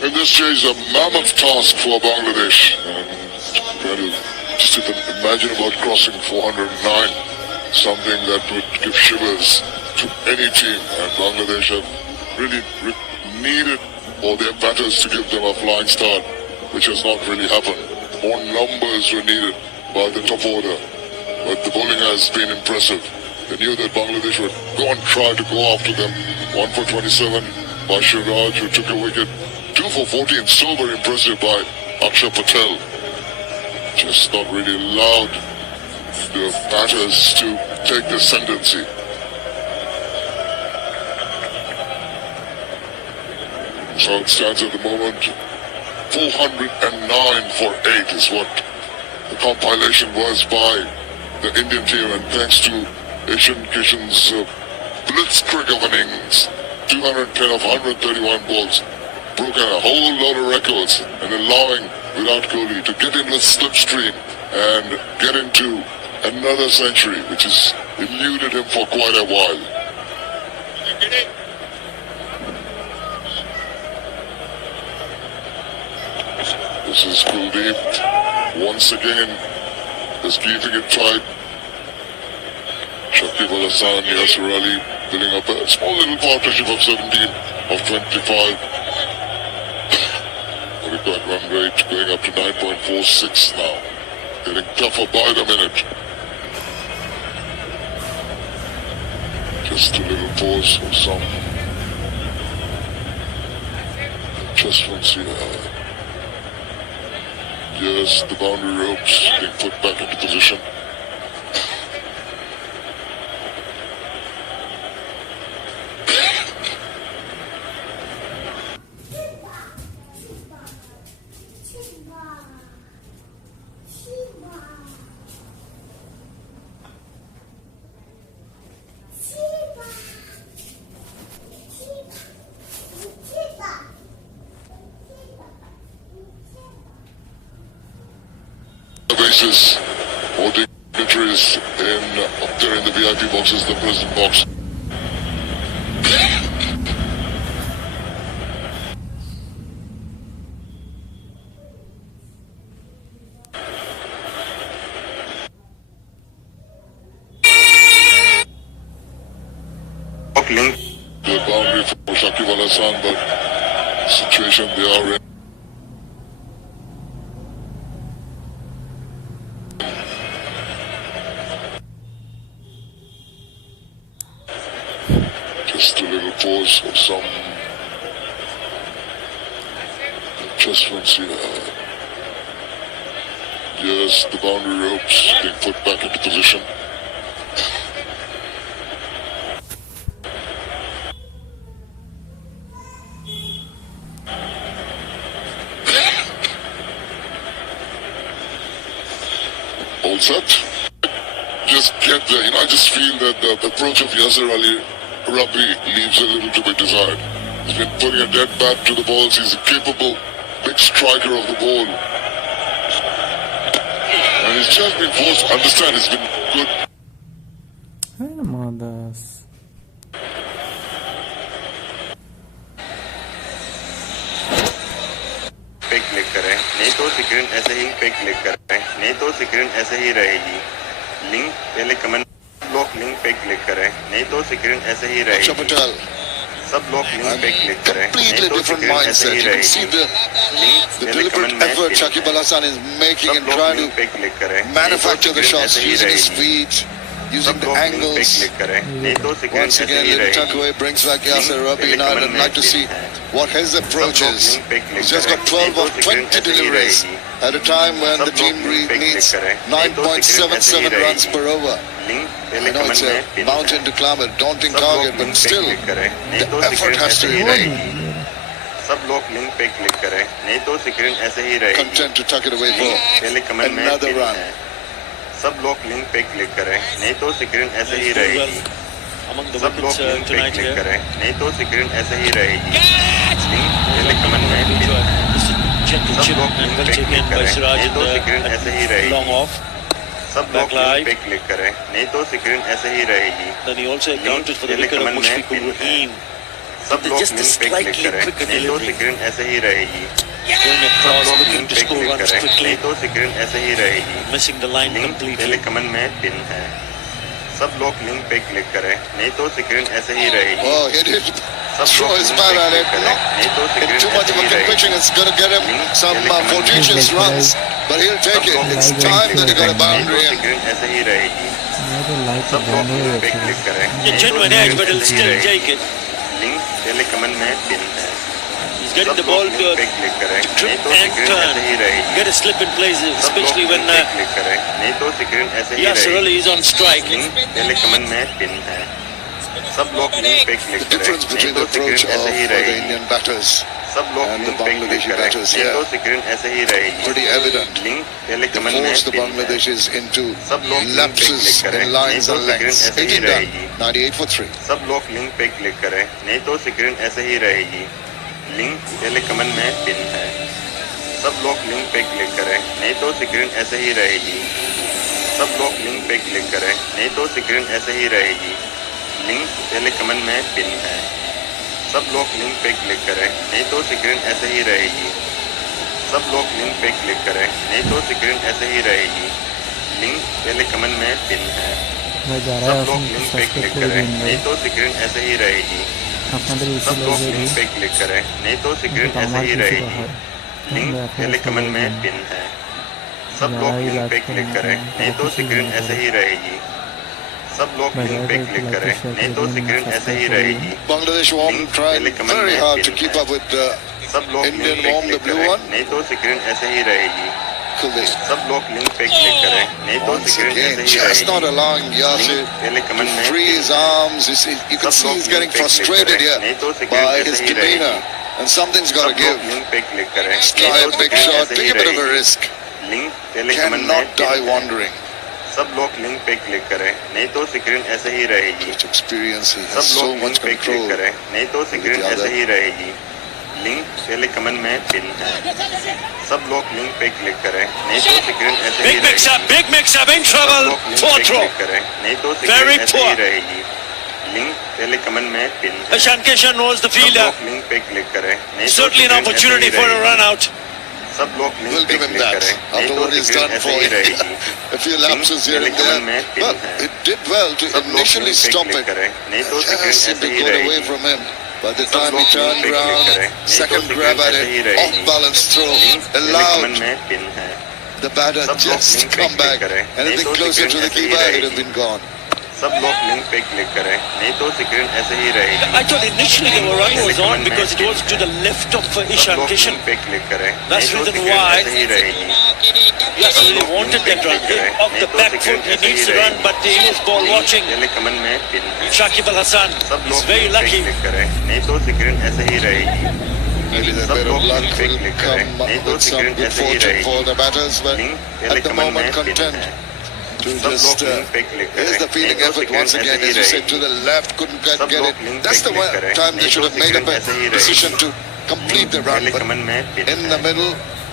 And this is a mammoth task for Bangladesh. Just even imagine about crossing 409, something that would give shivers to any team. And Bangladesh have really needed all their batters to give them a flying start, which has not really happened. More numbers were needed by the top order, but the bowling has been impressive. They knew that Bangladesh would go and try to go after them. 1 for 27 by Shiraj, who took a wicket. 2 for 14, so very impressive by Akshay Patel. Just not really allowed the batters to take the ascendancy. So it stands at the moment. 409 for 8 is what the compilation was by the Indian team, and thanks to Asian Kishan's blitzkrieg of innings, 210 of 131 balls, broken a whole lot of records and allowing Virat Kohli to get in the slipstream and get into another century, which has eluded him for quite a while. This is Kuldeep once again is keeping it tight. Shakib Al Hassan, Yasir Ali building up a small little partnership of 17 of 25. Record run rate going up to 9.46 now. Getting tougher by the minute. Just a little pause for some adjustments here. Yes, the boundary ropes being put back into position. Basis, all the dignitaries up there in the VIP boxes, the prison box. The boundary for Shakib Al Hassan, but the situation they are in. Just a little pause for some adjustments here. Yes, the boundary ropes being put back into position. All set. Just get there. I just feel that the approach of Yasir Ali rugby leaves a little to be desired. He's been putting a dead bat to the balls. He's a capable, big striker of the ball. And he's just been forced to understand he's been good. Hey, mothers. पे click करें, नहीं तो screen ऐसे ही पे click करें, नहीं तो screen ऐसे ही रहेगी। लिंक पहले कमेंट ब्लॉक लिंक पे क्लिक करें, नहीं तो स्क्रीन ऐसे ही रहेगी। सब लोग लिंक पे क्लिक करें, नहीं तो स्क्रीन ऐसे ही रहेगी। लिंक पहले कमेंट में Shakib Al Hasan is making and trying पे क्लिक करें, manufacture the shots using his feet, using the angles. Once again, little takeaway brings back Yasser Rabi. Now I'd like to see what his approach is. He's just got 12 of 20 deliveries at a time when the team needs 9.77 runs per over. I know it's a mountain to climb, a daunting target, but still, the effort has to be made. सब लोग link पे click करें, नहीं तो screen ऐसे ही रहेगी। Content to tuck it away for पहले comment में another run. सब लोग लिंक पे क्लिक करें, नहीं तो स्क्रीन ऐसे ही रहेगी। सब लोग लिंक पे क्लिक करें, नहीं तो स्क्रीन ऐसे ही रहेगी। लिंक पहले कमेंट में सब लोग लिंक पे क्लिक करें, नहीं तो स्क्रीन ऐसे ही रहेगी। सब लोग लिंक पे क्लिक करें, नहीं तो स्क्रीन ऐसे ही रहेगी। लिंक पहले कमेंट में सब लोग लिंक पे क्लिक करें, नहीं तो स्क्रीन ऐसे ही रहेगी। सब लोग लिंक पे क्लिक करें, नहीं तो स्क्रीन ऐसे ही रहेगी। लिंक पहले कमेंट में पिन है। सब लोग लिंक पे क्लिक करें, नहीं तो स्क्रीन ऐसे ही रहेगी। Oh, he did सब throw लोग his लिंक bat पे at क्लिक it. करें, नहीं तो In स्क्रीन too much ऐसे of a ही रहेगी। pitching, it's going to get him some fortuitous runs, but he'll take it. It's time that he got a boundary in. Screen ऐसे ही रहेगी। मैं तो like सब लोग बंद हो लिंक पे गया क्लिक करें, A नहीं तो genuine screen edge, but he'll ऐसे ही still रहेगी। take it. लिंक पहले कमेंट में पिन है। He's getting the सब ball लोग to लिंक पे क्लिक करें, नहीं trip तो and स्क्रीन ऐसे ही turn. रहेगी। Get a slip in place, सब लोग especially when लिंक पे क्लिक करें, नहीं तो स्क्रीन ऐसे ही Yasser रहेगी। Ali is on strike. Link पहले कमेंट में पिन है। सब लोग लिंक पे क्लिक The करें, difference नहीं between तो the approach स्क्रीन of ऐसे ही the रहेगी। Indian batters सब लोग and the लिंक पे क्लिक Bangladeshi करें, batters नहीं here, तो स्क्रीन ऐसे ही रहेगी। pretty evident. लिंक पहले They कमेंट में forced the पिन है। Bangladeshis into सब लोग लिंक पे lapses क्लिक करें, in नहीं lines तो and स्क्रीन lengths. ऐसे ही 18 done, रहेगी। 98 for 3. सब लोग लिंक पे क्लिक करें, नहीं तो स्क्रीन ऐसे ही रहेगी। लिंक पहले कमेंट में पिन है। सब लोग लिंक पे क्लिक करें, नहीं तो स्क्रीन ऐसे ही रहेगी। सब लोग लिंक पे क्लिक करें, नहीं तो स्क्रीन ऐसे ही रहेगी। लिंक पहले कमेंट में पिन है। सब लोग लिंक पे क्लिक करें, नहीं तो स्क्रीन ऐसे ही रहेगी। सब लोग लिंक पे क्लिक करें, नहीं तो स्क्रीन ऐसे ही रहेगी। लिंक पहले कमेंट में पिन है। मैं जा रहा सब है लोग अपनी लिंक पे सब्सक्राइब क्लिक করে करें, দিন ভাই नहीं तो स्क्रीन ऐसे ही रहेगी। আপনাদের सब উচিত लोग যে लिंक पे क्लिक करें, नहीं तो स्क्रीन কিন্তু ऐसे আমার ही কিছু रहेगी। হয় लिंक তাহলে पहले আপনারা कमेंट সবাই में দিন पिन है। सब लोग যারাই लिंक লাইক पे করেন क्लिक না करें, কেন नहीं তারা तो কিছুই स्क्रीन মনে ऐसे করে ही रहेगी। सब लोग भाई लिंक भाई पे भाई क्लिक लाइक करें, शेयर नहीं করে तो দিন स्क्रीन ऐसे ही সাবস্ক্রাইব করে দিন रहेगी। Bangladesh warm लिंक trying पहले कमेंट very में hard to पिन keep है। up with the सब लोग Indian लिंक पे warm, the क्लिक blue करें, one. नहीं तो स्क्रीन ऐसे ही रहेगी। Kuldeep. सब लोग लिंक पे क्लिक करें, नहीं तो Once स्क्रीन again, ऐसे ही just not रहेगी। allowing Yasir लिंक पहले to कमेंट में free पिन his है। arms. You can सब see लोग he's लिंक getting पे क्लिक frustrated करें, here नहीं तो स्क्रीन by ऐसे his ही demeanor, रहेगी। and something's got to सब लोग give. लिंक पे क्लिक करें, Let's नहीं try तो a big स्क्रीन shot, ऐसे take he a bit of a रहेगी। risk. लिंक पहले कमेंट में Cannot die पिन है। wandering. सब लोग लिंक पे क्लिक करें, नहीं तो स्क्रीन ऐसे ही रहेगी। Such experience, he सब has so लोग much लिंक पे क्लिक control. करें, नहीं तो स्क्रीन the ऐसे other. ही रहेगी। लिंक पहले कमेंट में पिन है। सब लोग लिंक पे क्लिक करें, नहीं तो स्क्रीन ऐसे ही Big mix रहेगी। up, big mix up, in सब trouble. लोग लिंक Fourth पे throw. क्लिक करें, नहीं तो Very स्क्रीन ऐसे ही poor. रहेगी। लिंक पहले कमेंट में पिन है। Ishan Kishan knows the सब fielder. लोग लिंक पे क्लिक करें, नहीं तो Certainly an स्क्रीन ऐसे opportunity ही for a रहेगी। run out. सब लोग लिंक We'll पे give him क्लिक that. करें, नहीं After तो what he's स्क्रीन done ऐसे for ही you. रहेगी। A few link lapses here पहले and कमेंट में there. पिन Well, है। it did well to सब लोग initially लिंक पे stop क्लिक it. करें, नहीं तो स्क्रीन Just seemed ऐसे to ही get away रहेगी। from him. By the सब time he लोग लिंक turned पे क्लिक round, करें, नहीं तो second स्क्रीन grab at ऐसे ही it, रहेगी। off balance throw, लिंक पहले allowed कमेंट में पिन है। the batter सब लोग just लिंक पे come क्लिक back. करें, नहीं Anything तो closer स्क्रीन to the ऐसे ही keeper, it would रहेगी। have been gone. सब लोग लिंक पे क्लिक करें, नहीं तो स्क्रीन ऐसे ही रहेगी। I thought initially the run was on because it was to the left of सब Ishan लोग Kishan. लिंक पे क्लिक करें, That's नहीं तो reason स्क्रीन why- ऐसे ही रहेगी। Yes, he really wanted that run. Off the back foot, he needs to run, but he is ball watching. पहले comment में पिन है। Shakib Al Hasan सब is लोग very लिंक पे lucky. क्लिक करें, नहीं तो स्क्रीन ऐसे ही रहेगी। Maybe the सब bit of लोग luck लिंक पे will क्लिक come करें, नहीं तो with some स्क्रीन good ऐसे ही fortune रहेगी। for the batters, but link पहले at the कमेंट moment में पिन content. है। to सब just लोग लिंक पे क्लिक करें here's the feeling नहीं तो effort once स्क्रीन again ऐसे as he you said to रहेगी the left couldn't quite सब get लोग it. लिंक That's पे the क्लिक करें time they नहीं should तो have made up स्क्रीन ऐसे ही a decision रहेगी to complete the run, पहले but कमेंट में पिन in है the middle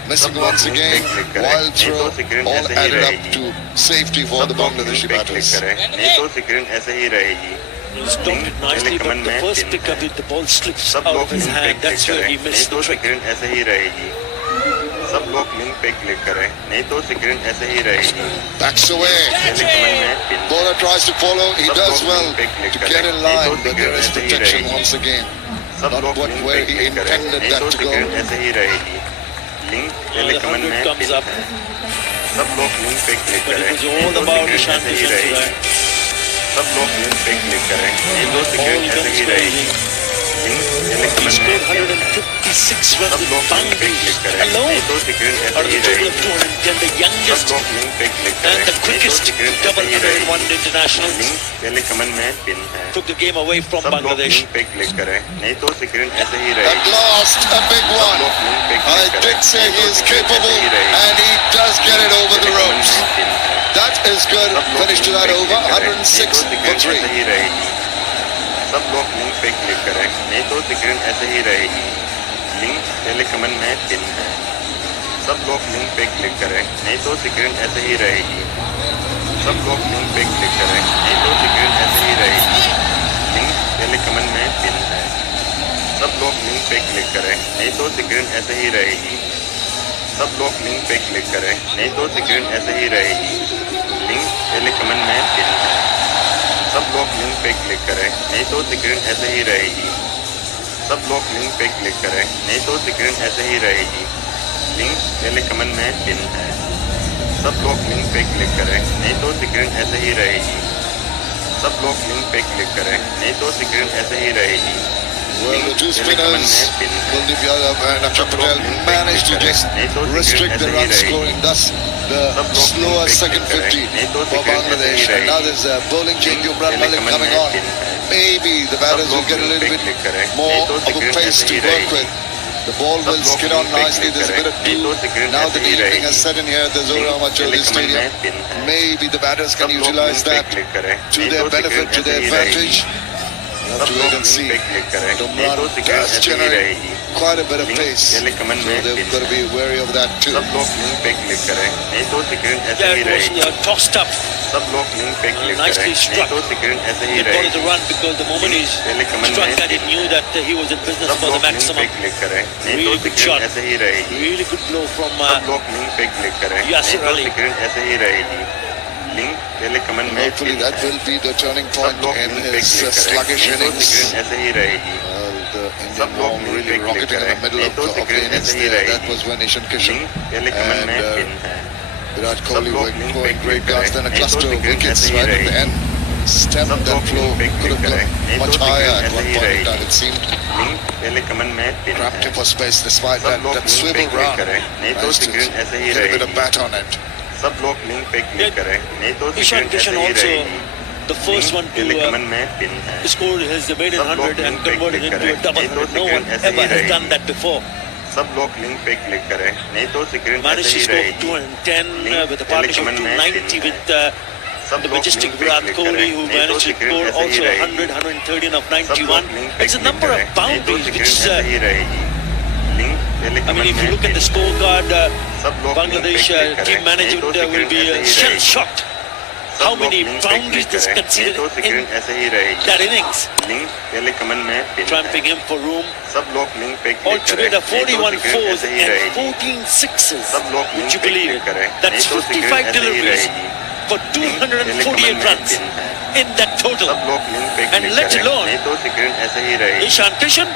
missing सब लोग once लिंक पे again, क्लिक करें wild नहीं throw, तो स्क्रीन all ऐसे ही added up रहेगी to safety for the सब लोग Bangladeshi लिंक पे क्लिक batters. करें नहीं तो स्क्रीन ऐसे ही रहेगी He stopped it nicely, but the first pick of it, the ball slips सब out लोग of his लिंक पे hand. क्लिक That's where करें he नहीं missed तो the trick. स्क्रीन ऐसे ही रहेगी सब लोग लिंक पे क्लिक करें नहीं तो स्क्रीन ऐसे ही रहेगी Backs away. पहले कमेंट में pin Bowler tries to follow. He सब does लोग well लिंक पे क्लिक to करें get in नहीं तो line, but there screen is ऐसे ही protection रहेगी once again. सब Not लोग what लिंक where पे he क्लिक करें intended नहीं तो that to स्क्रीन go. ऐसे ही रहेगी लिंक पहले The कमेंट 100 में comes पिन up, है सब लोग लिंक पे क्लिक but करें it was नहीं all तो about the स्क्रीन ऐसे ही champions रहेगी today. सब लोग लिंक पे क्लिक करें नहीं तो Ball स्क्रीन ऐसे guns ही रहेगी closing. लिंक पहले He कमेंट scored में पिन 156 सब runs with लोग लिंक पे boundaries क्लिक करें alone. नहीं तो स्क्रीन Out ऐसे of ही the total रहेगी of 210, the सब youngest लोग लिंक पे क्लिक करें and the नहीं तो quickest स्क्रीन ऐसे double ही रहेगी 101 internationals. लिंक पहले कमेंट में पिन है Took the game away from सब लोग Bangladesh. लिंक पे क्लिक करें नहीं तो स्क्रीन ऐसे ही At रहेगी last, a big सब one. लोग लिंक पे I क्लिक करें did say नहीं he तो is स्क्रीन ऐसे capable, ही रहेगी and he does get it over the पहले कमेंट ropes. में पिन है That is good. सब लोग Finish to लिंक that पे over. क्लिक करें नहीं 106 तो for स्क्रीन 3. ऐसे ही रहेगी सब लोग लिंक पे क्लिक करें नहीं तो स्क्रीन ऐसे ही रहेगी लिंक पहले कमेंट में पिन है सब लोग लिंक पे क्लिक करें नहीं तो स्क्रीन ऐसे ही रहेगी सब लोग लिंक पे क्लिक करें नहीं तो स्क्रीन ऐसे ही रहेगी लिंक पहले कमेंट में पिन है सब लोग लिंक पे क्लिक करें नहीं तो स्क्रीन ऐसे ही रहेगी सब लोग लिंक पे क्लिक करें नहीं तो स्क्रीन ऐसे ही रहेगी लिंक पहले कमेंट में पिन है सब लोग लिंक पे क्लिक करें नहीं तो स्क्रीन ऐसे ही रहेगी सब लोग लिंक पे क्लिक करें नहीं तो स्क्रीन ऐसे ही रहेगी लिंक पहले कमेंट में पिन है सब लोग लिंक पे क्लिक करें नहीं तो स्क्रीन ऐसे ही रहेगी सब लोग लिंक पे क्लिक करें नहीं तो स्क्रीन ऐसे ही रहेगी Well, the two पहले कमेंट spinners, में पिन है Kuldeep Yadav and Akshay Patel, managed to just restrict the run scoring, thus the slower second 50 for Bangladesh. And now there's a bowling change of Imran Malik coming on. Maybe the batters will get a little bit more of a pace to work with. The ball will skid on nicely. There's a bit of dew. Now that the evening has set in here at the Zohra Chowdhury Stadium, maybe the batters can utilize that to their benefit, to their advantage. We'll have to wait and see. But Imran does generate quite a bit of pace, so they've got to be wary of that too. सब लोग link पे click करें नहीं तो screen ऐसे There he it was रहेगी tossed up. सब लोग लिंक पे क्लिक Nicely करें नहीं struck. तो स्क्रीन ऐसे ही He wanted to रहेगी run because the moment he पहले कमेंट struck में that, he knew that he was in business सब for the लोग लिंक पे maximum. क्लिक करें नहीं Really तो good स्क्रीन shot. ऐसे ही रहेगी Really good blow from सब लोग लिंक पे क्लिक करें Yasir नहीं तो Ali. स्क्रीन ऐसे ही रहेगी लिंक पहले कमेंट में Hopefully that will be the turning सब point लोग in लिंक पे his क्लिक करें sluggish नहीं तो innings. स्क्रीन ऐसे ही रहेगी The सब Indian लोग arm लिंक really पे क्लिक rocketing in करें the middle नहीं of तो the स्क्रीन innings ऐसे ही there. That रहेगी was when Ishan Kishan link पहले कमेंट and में पिन है Virat सब Kohli लोग were लिंक पे going क्लिक great guns. करें Then a नहीं तो cluster of स्क्रीन wickets ऐसे ही right at the रहेगी end. Stemmed सब that लोग flow. लिंक पे Could क्लिक have करें gone नहीं तो much higher स्क्रीन at ऐसे one ही point in रहेगी time. It seemed लिंक पहले कमेंट में पिन trapped है him for space despite सब that, लोग that लिंक पे swivel क्लिक round. करें नहीं तो Managed to स्क्रीन ऐसे ही get a bit रहेगी of bat on it. सब लोग लिंक पे क्लिक Yeah. करें नहीं तो Ishan स्क्रीन ऐसे Kishan ही also रहेगी the first one पहले to कमेंट में पिन है score his maiden सब लोग 100 and लिंक पे convert it click into a करें double नहीं तो 100. No स्क्रीन one ऐसे ever ही has रहेगी done that before. सब लोग लिंक पे क्लिक करें नहीं तो स्क्रीन Managed ऐसे to ही score रहेगी 210 with a partnership of 290 with सब the लोग majestic लिंक पे Virat क्लिक Kohli, करें who नहीं तो managed to स्क्रीन score ऐसे ही also रहेगी 100, 113 of सब लोग 91. लिंक पे It's a क्लिक number करें of नहीं तो boundaries स्क्रीन which is, ऐसे ही रहेगी लिंक पहले I mean, comment if you में look at the pin scorecard, सब लोग लिंक पे Bangladesh क्लिक करें team नहीं management तो will स्क्रीन be ऐसे ही shell रहेगी shocked सब how लोग many लिंक पे boundaries क्लिक this करें नहीं conceded तो स्क्रीन in ऐसे ही रहेगी that innings, लिंक पहले कमेंट में pin tramping him for room. सब लोग लिंक पे क्लिक करें Altogether, नहीं तो 41 स्क्रीन fours ऐसे ही and रहेगी 14 sixes. सब लोग Would लिंक you पे believe क्लिक it? करें That's नहीं तो स्क्रीन 55 ऐसे ही deliveries रहेगी for 248 runs in that total. सब लोग लिंक पे And क्लिक let करें alone नहीं तो स्क्रीन ऐसे ही रहेगी Ishan Kishan,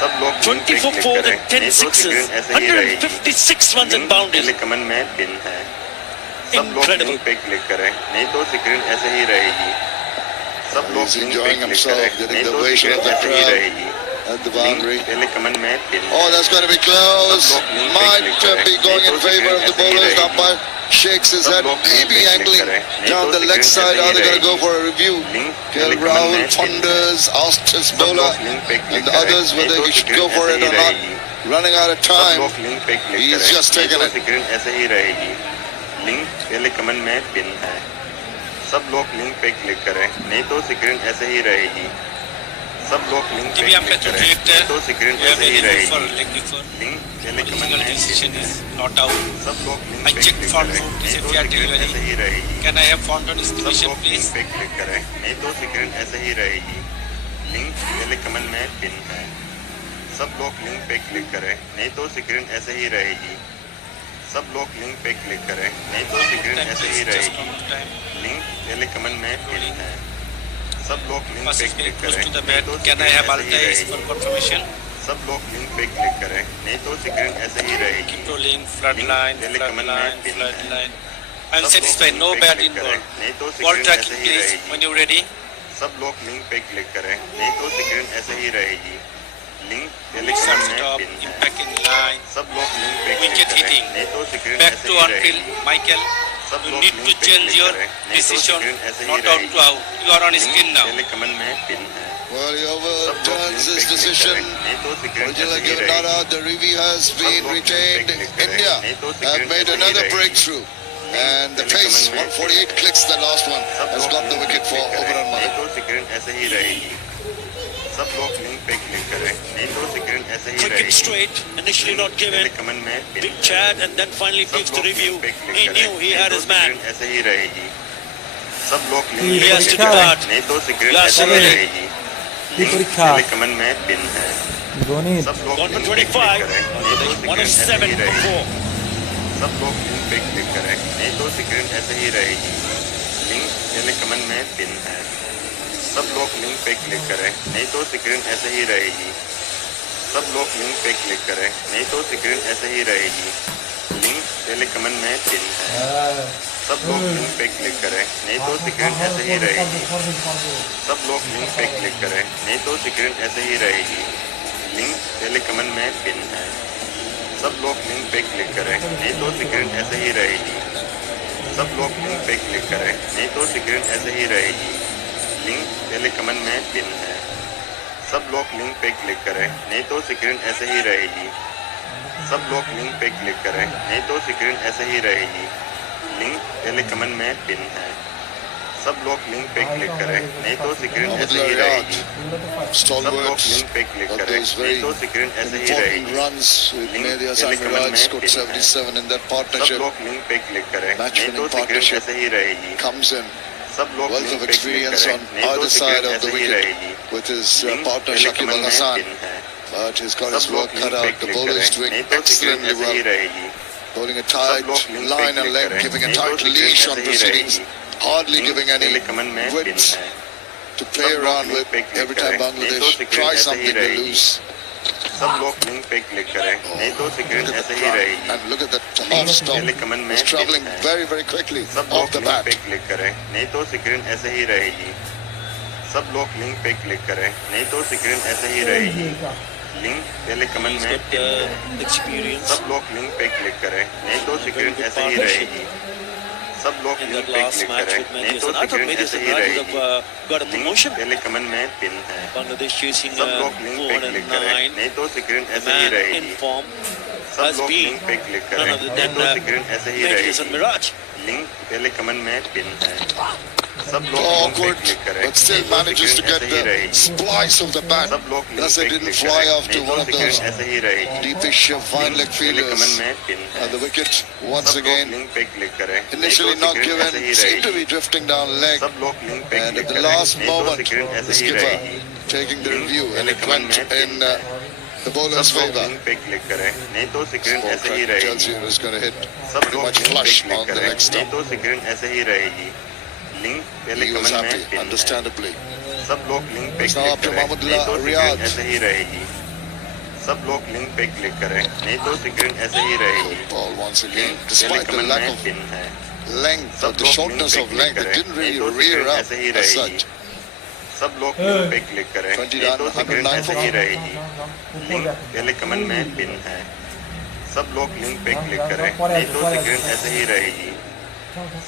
सब लोग लिंक पे 24 क्लिक fours करें and 10 नहीं तो sixes, स्क्रीन ऐसे ही रहेगी 156 runs and लिंक boundaries. पहले कमेंट में पिन है सब लोग Incredible. लिंक पे क्लिक करें नहीं तो स्क्रीन ऐसे ही रहेगी सब लोग He's लिंक पे enjoying क्लिक himself, करें getting नहीं the तो ovation स्क्रीन of the ऐसे ही crowd रहेगी at the लिंक boundary. पहले कमेंट में pin Oh, that's going to be close. सब लोग लिंक पे Might क्लिक करें be going नहीं in तो favor of स्क्रीन the ऐसे ही bowlers. The रहेगी umpire shakes his सब head, लोग लिंक maybe पे क्लिक angling करें नहीं down तो the leg स्क्रीन side. ऐसे Are he they going to go रहेगी for a review? Link KL पहले कमेंट Rahul में पिन है ponders, asked his सब bowler लोग लिंक पे क्लिक and the करें others नहीं whether तो he should screen go for ऐसे it ही or not. रहेगी Running out of सब time. लोग लिंक पे क्लिक He's करें just नहीं taken तो it. स्क्रीन ऐसे ही रहेगी लिंक पहले कमेंट में पिन है सब लोग लिंक पे क्लिक करें, नहीं तो स्क्रीन ऐसे ही रहेगी। सब लोग लिंक पे Maybe I'm क्लिक better करें, director. नहीं तो स्क्रीन We have ऐसे ही been रहेगी। before. लिंक पहले कमेंट Original में decision is not out. सब लोग लिंक I पे checked क्लिक for करें, food, नहीं is तो it fair स्क्रीन delivery? ऐसे ही रहेगी। Can I have font on सब installation, लोग please? लिंक पे क्लिक करें, नहीं तो स्क्रीन ऐसे ही रहेगी। लिंक पहले कमेंट में पिन है। सब लोग लिंक पे क्लिक करें, नहीं तो स्क्रीन ऐसे ही रहेगी। सब लोग लिंक पे क्लिक करें, नहीं तो स्क्रीन Time, ऐसे ही please. Just रहेगी। come on time. लिंक पहले कमेंट में पिन है। सब लोग लिंक First पे is very क्लिक close करें, to the नहीं bed. तो Can I स्क्रीन have ऐसे ही Alta is रहेगी। for confirmation? सब लोग लिंक पे क्लिक करें, नहीं तो स्क्रीन ऐसे ही रहेगी। Controlling, floodline, पहले कमेंट में floodline, पिन है। floodline. I'm सब satisfied, लोग no लिंक पे bad क्लिक करें, involved. नहीं तो Wall स्क्रीन tracking, ऐसे ही please, रहेगी। when you're ready. सब लोग लिंक पे क्लिक करें, नहीं तो स्क्रीन ऐसे ही रहेगी। लिंक पहले Start कमेंट में stop, पिन है। impact in line. सब लोग लिंक पे क्लिक Wicket करें, hitting. नहीं तो स्क्रीन Back ऐसे to ही on field, रहेगी। Michael. सब You लोग need लिंक to पे change क्लिक your करें, नहीं तो decision, स्क्रीन ऐसे ही not out रहेगी। to out. You are on link screen now. पहले कमेंट में पिन है। Well, he सब लोग overturns लिंक पे his क्लिक decision. करें, नहीं तो स्क्रीन Originally ऐसे ही given रहेगी। not out, the review has सब been लोग लिंक पे retained. क्लिक करें, India नहीं तो have स्क्रीन made ऐसे ही another रहेगी। breakthrough. And the पहले pace, कमेंट में 148 clicks, the last one, सब has लोग got the लिंक पे wicket for क्लिक करें, Oberon नहीं Malik. तो स्क्रीन ऐसे ही रहेगी। सब लोग लिंक पे क्लिक करें, नहीं तो स्क्रीन ऐसे ही Cricket रहेगी। straight, initially not पहले given. कमेंट में पिन Big है। chat and then finally सब gives the लोग review. लिंक पे क्लिक He करें, knew he नहीं had तो his man. स्क्रीन ऐसे ही रहेगी। सब लोग ये लिंक He पे has to क्लिक करें, depart. नहीं तो स्क्रीन Last ऐसे ही minute. रहेगी। ये लिंक परीक्षा। पहले कमेंट में पिन है। गणित सब लोग Gone for लिंक पे क्लिक 25. करें, नहीं तो स्क्रीन ऐसे 107 ही for रहेगी। 4. सब लोग लिंक पे क्लिक करें, नहीं तो स्क्रीन ऐसे ही रहेगी। लिंक पहले कमेंट में पिन है। सब लोग लिंक पे क्लिक करें, नहीं तो स्क्रीन ऐसे ही रहेगी। सब लोग लिंक पे क्लिक करें, नहीं तो स्क्रीन ऐसे ही रहेगी। लिंक पहले कमेंट में पिन है। सब लोग लिंक पे क्लिक करें, नहीं तो स्क्रीन ऐसे ही रहेगी। सब लोग लिंक पे क्लिक करें, नहीं तो स्क्रीन ऐसे ही रहेगी। लिंक पहले कमेंट में पिन है। सब लोग लिंक पे क्लिक करें, नहीं तो स्क्रीन ऐसे ही रहेगी। सब लोग लिंक पे क्लिक करें, नहीं तो स्क्रीन ऐसे ही रहेगी। लिंक पहले कमेंट में पिन है। सब लोग लिंक पे क्लिक करें, नहीं तो स्क्रीन ऐसे ही रहेगी। सब लोग लिंक पे क्लिक करें, नहीं तो स्क्रीन ऐसे ही रहेगी। लिंक पहले कमेंट में पिन है। सब लोग लिंक पे क्लिक करें, नहीं तो स्क्रीन ऐसे ही रहेगी। सब लोग Stalwarts लिंक पे क्लिक of करें, those very नहीं तो स्क्रीन ऐसे ही important रहेगी। runs with Link Mehdi पहले Hasan कमेंट Miraj में scored पिन है। 77 in that सब partnership. लोग लिंक पे क्लिक करें, Match नहीं तो winning स्क्रीन partnership ऐसे ही रहेगी। comes in. सब लोग Wealth लिंक of पे क्लिक experience करें, on नहीं तो either स्क्रीन side of ऐसे the ही wicket रहेगी। with his लिंक partner पहले Shakib कमेंट Al में Hasan. पिन है। But he's got सब his लोग work लिंक cut पे out. The क्लिक bowler करें, is doing नहीं तो स्क्रीन excellently ऐसे ही well. रहेगी। Bowling a सब tight लोग लिंक पे line and क्लिक length, करें, giving a नहीं तो tight स्क्रीन leash ऐसे on ही proceedings. रहेगी। Hardly लिंक giving any पहले कमेंट में पिन width है। to play सब लोग around लिंक with. पे क्लिक Every करें, time नहीं तो Bangladesh स्क्रीन tries ऐसे ही something, they रहेगी। lose. सब लोग लिंक पे क्लिक करें, नहीं तो स्क्रीन Look at ऐसे the ही run रहेगी। and look at that link half stop. पहले कमेंट में He's पिन traveling है। very, very quickly सब off लोग the लिंक bat. पे क्लिक करें, नहीं तो स्क्रीन ऐसे ही रहेगी। सब लोग लिंक पे क्लिक करें, नहीं तो स्क्रीन ऐसे ही रहेगी। लिंक पहले कमेंट He's में got पिन है। experience सब लोग लिंक पे क्लिक करें, नहीं तो स्क्रीन ऐसे ही रहेगी। सब लोग in लिंक that पे last क्लिक match करें, with नहीं Mehdi तो Hasan. I thought screen Mehdi ऐसे Hasan ही would रहेगी। have got a link promotion. पहले कमेंट में पिन है। Bangladesh chasing सब लोग लिंक पे क्लिक करें, 409. नहीं तो स्क्रीन The ऐसे ही man in रहेगी। form सब has लोग been लिंक पे क्लिक none करें, other नहीं than तो स्क्रीन ऐसे ही Mehdi Hasan रहेगी। Miraj. लिंक पहले कमेंट में पिन है। सब लोग लिंक पे Awkward, क्लिक करें, but still नहीं तो manages to स्क्रीन get ऐसे ही the रहेगी। splice of the bat. सब लोग लिंक Thus पे it didn't क्लिक fly करें, off to नहीं तो one of स्क्रीन those ऐसे ही रहेगी। deepish fine leg लिंक पहले fielders. कमेंट में पिन है। And the wicket once सब लोग again लिंक पे क्लिक करें, नहीं initially तो not स्क्रीन given, ऐसे ही seemed to रहेगी। be drifting down leg. सब लोग लिंक पे And क्लिक at the करें, last नहीं तो moment, स्क्रीन the ऐसे ही skipper रहेगी। taking the link review and पहले it कमेंट went में in पिन है। the bowler's सब लोग favor. लिंक पे क्लिक करें, नहीं तो स्क्रीन ऐसे ही Score track tells रहेगी। you it was going to hit सब pretty लोग much लिंक पे flush क्लिक on the करें, leg नहीं stump. तो स्क्रीन ऐसे ही रहेगी। लिंक पहले He was कमेंट में happy, पिन है। understandably. सब लोग लिंक पे It's now click up to करें, Mahmood नहीं तो स्क्रीन Riyad. ऐसे ही रहेगी। सब लोग लिंक पे क्लिक करें, नहीं तो स्क्रीन ऐसे ही रहेगी। Good ball once again. Link पहले Despite the कमेंट lack में of पिन है। length, सब or the लोग shortness लिंक of पे length, क्लिक it didn't करें, नहीं really तो rear स्क्रीन up ऐसे ही as रहेगी। such. सब लोग लिंक पे क्लिक करें, 20 नहीं तो run, स्क्रीन 109 ऐसे for ही 4. रहेगी। लिंक पहले कमेंट में पिन है। सब लोग लिंक पे क्लिक करें, नहीं तो स्क्रीन ऐसे ही रहेगी।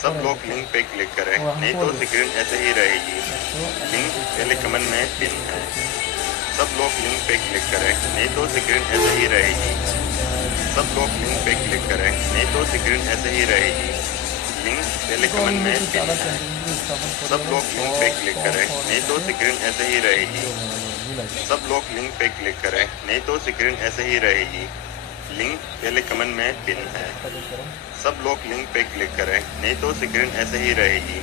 सब लोग लिंक पे क्लिक करें, नहीं तो स्क्रीन ऐसे ही रहेगी। लिंक पहले कमेंट में पिन है। सब लोग लिंक पे क्लिक करें, नहीं तो स्क्रीन ऐसे ही रहेगी। सब लोग लिंक पे क्लिक करें, नहीं तो स्क्रीन ऐसे ही रहेगी। लिंक पहले कमेंट में पिन है। सब लोग लिंक पे क्लिक करें, नहीं तो स्क्रीन ऐसे ही रहेगी। सब लोग लिंक पे क्लिक करें, नहीं तो स्क्रीन ऐसे ही रहेगी। लिंक पहले कमेंट में पिन है। सब लोग लिंक पे क्लिक करें, नहीं तो स्क्रीन ऐसे ही रहेगी।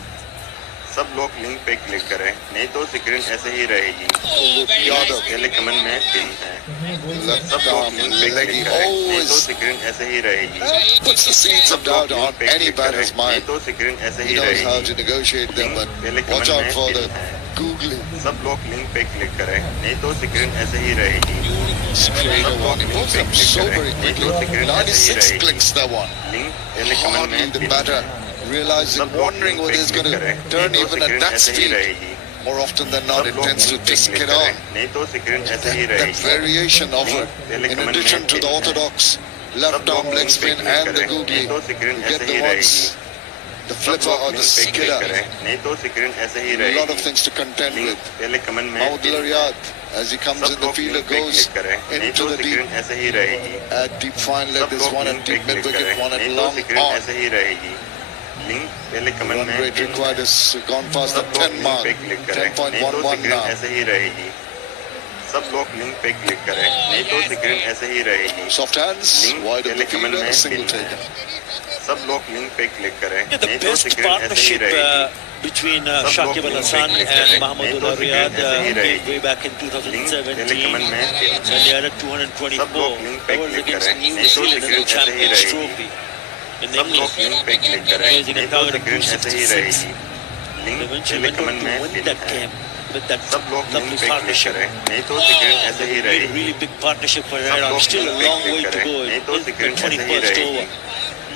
सब लोग लिंक पे क्लिक करें, नहीं तो स्क्रीन ऐसे ही रहेगी। पहले कमेंट में पिन है। सब लोग लिंक पे क्लिक करें, नहीं तो स्क्रीन ऐसे ही रहेगी। Puts the seeds of doubt on any batter's नहीं mind. तो स्क्रीन ऐसे He ही knows how रहेगी। to negotiate them, but पहले watch कमेंट out में for पिन the है। googling. सब लोग लिंक पे क्लिक करें, नहीं तो स्क्रीन ऐसे ही रहेगी। Straight सब लोग one. He लिंक pulls पे them क्लिक so करें, very नहीं तो quickly. स्क्रीन ऐसे ही 96 रहेगी। clicks that one. लिंक पहले कमेंट Hardly में the पिन batter है। realizing, सब लोग wondering लिंक पे whether he's क्लिक going करें, to नहीं turn तो even at स्क्रीन that ऐसे ही speed. रहेगी। More often than सब not, it लोग tends to लिंक पे just क्लिक get करें, on. नहीं तो स्क्रीन ऐसे ही That रहेगी। variation of लिंक it, पहले in कमेंट addition में to पिन the है। orthodox सब left लोग arm leg लिंक पे spin क्लिक and the करें, googly, नहीं तो स्क्रीन you ऐसे get ही the ones, रहेगी। the सब flipper लोग or the लिंक पे क्लिक skidder. करें, नहीं तो स्क्रीन ऐसे ही A lot of रहेगी। things to contend link with. पहले कमेंट में Mahmoud पिन है। Riyad, as he comes सब in, the लोग fielder लिंक पे goes क्लिक करें, नहीं into तो the स्क्रीन deep, ऐसे ही रहेगी। at deep fine leg. सब There's लोग one लिंक at पे deep mid क्लिक wicket, करें, one at नहीं तो long स्क्रीन on. ऐसे ही रहेगी। लिंक पहले कमेंट Run में rate पिन required है। has gone past the सब लोग 10 लिंक mark. पे क्लिक करें, नहीं तो 10.11 स्क्रीन now. ऐसे ही रहेगी। सब लोग लिंक पे क्लिक करें, नहीं तो स्क्रीन ऐसे ही रहेगी। Soft hands, link wide of पहले the कमेंट fielder, में single पिन है। taken. सब लोग लिंक पे क्लिक करें, The नहीं तो best स्क्रीन ऐसे ही partnership रहेगी। between सब लोग Shakib Al लिंक पे Hassan क्लिक and करें, Mahmoud नहीं तो Riyad स्क्रीन ऐसे ही way रहेगी। back in लिंक पहले 2017 कमेंट में पिन when है। they had a सब 224. लोग लिंक पे That was क्लिक against करें, New नहीं तो Zealand in स्क्रीन the ऐसे ही Champions रहेगी। Trophy in सब लोग England, लिंक पे क्लिक करें, raising a नहीं तो target of स्क्रीन ऐसे ही 266. रहेगी। लिंक They eventually पहले went on कमेंट to में win पिन that है। game with that सब लोग लिंक lovely पे क्लिक partnership. करें, नहीं तो स्क्रीन ऐसे ही Really, रहेगी। really big partnership for सब Iran. लोग Still a लिंक पे long क्लिक way to करें, go नहीं in तो the स्क्रीन ऐसे ही 21st रहेगी। over.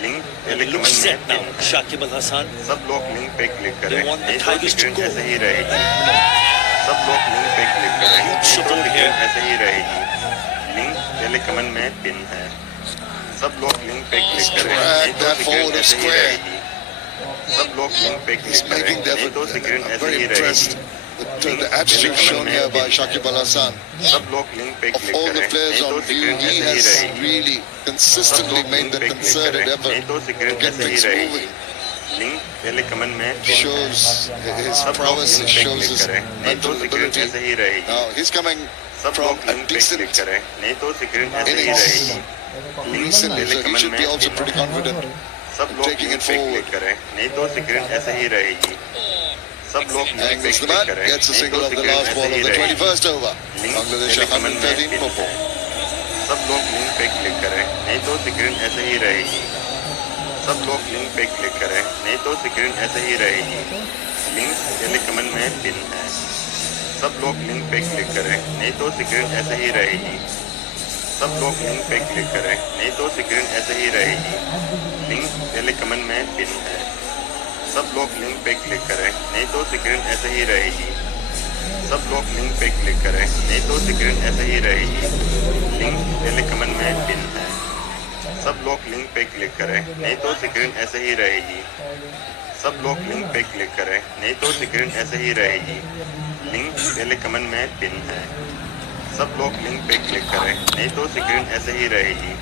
लिंक And पहले it कमेंट looks में set now, पिन है। Shakib Al Hassan. सब लोग लिंक पे क्लिक करें, They want the नहीं तो Tigers to स्क्रीन go. ऐसे ही रहेगी। सब लोग लिंक पे क्लिक करें, नहीं तो support स्क्रीन here. ऐसे ही रहेगी। लिंक पहले कमेंट में पिन है। सब लोग लिंक पे क्लिक करें, नहीं तो that स्क्रीन forward ऐसे ही square. रहेगी। सब लोग लिंक पे He's क्लिक करें, making the नहीं तो effort. स्क्रीन I'm ऐसे very ही impressed रहेगी। with the attitude shown here by Shakib Al Hassan. सब लोग लिंक पे Of क्लिक all the करें, players नहीं तो on view, स्क्रीन he ऐसे ही has रहेगी। really सब consistently लोग made लिंक the पे क्लिक concerted करें, effort नहीं तो to स्क्रीन get ऐसे ही things रहेगी। moving. लिंक पहले कमेंट में He shows his सब लोग prowess, लिंक he पे shows क्लिक his करें, नहीं तो mental स्क्रीन ability. ऐसे ही रहेगी। Now he's coming सब from लोग a लिंक पे क्लिक decent करें, नहीं तो स्क्रीन ऐसे ही innings रहेगी। लिंक recently, पहले so he comment should be में also pretty confident. सब लोग taking लिंक it पे forward. क्लिक करें, नहीं तो स्क्रीन ऐसे ही रहेगी। सब लोग लिंक पे Angles the क्लिक bat, करें, gets a नहीं तो single of the screen last ऐसे ball ही of the रहेगी। 21st over. लिंक Bangladesh पहले कमेंट में 113 पिन for है। 4. सब लोग लिंक पे क्लिक करें, नहीं तो स्क्रीन ऐसे ही रहेगी। सब लोग लिंक पे क्लिक करें, नहीं तो स्क्रीन ऐसे ही रहेगी। लिंक पहले कमेंट में पिन है। सब लोग लिंक पे क्लिक करें, नहीं तो स्क्रीन ऐसे ही रहेगी। सब लोग लिंक पे क्लिक करें, नहीं तो स्क्रीन ऐसे ही रहेगी। लिंक पहले कमेंट में पिन है। सब लोग लिंक पे क्लिक करें, नहीं तो स्क्रीन ऐसे ही रहेगी। सब लोग लिंक पे क्लिक करें, नहीं तो स्क्रीन ऐसे ही रहेगी। लिंक पहले कमेंट में पिन है। सब लोग लिंक पे क्लिक करें, नहीं तो स्क्रीन ऐसे ही रहेगी। सब लोग लिंक पे क्लिक करें, नहीं तो स्क्रीन ऐसे ही रहेगी। लिंक पहले कमेंट में पिन है। सब लोग लिंक पे क्लिक करें, नहीं तो स्क्रीन ऐसे ही रहेगी।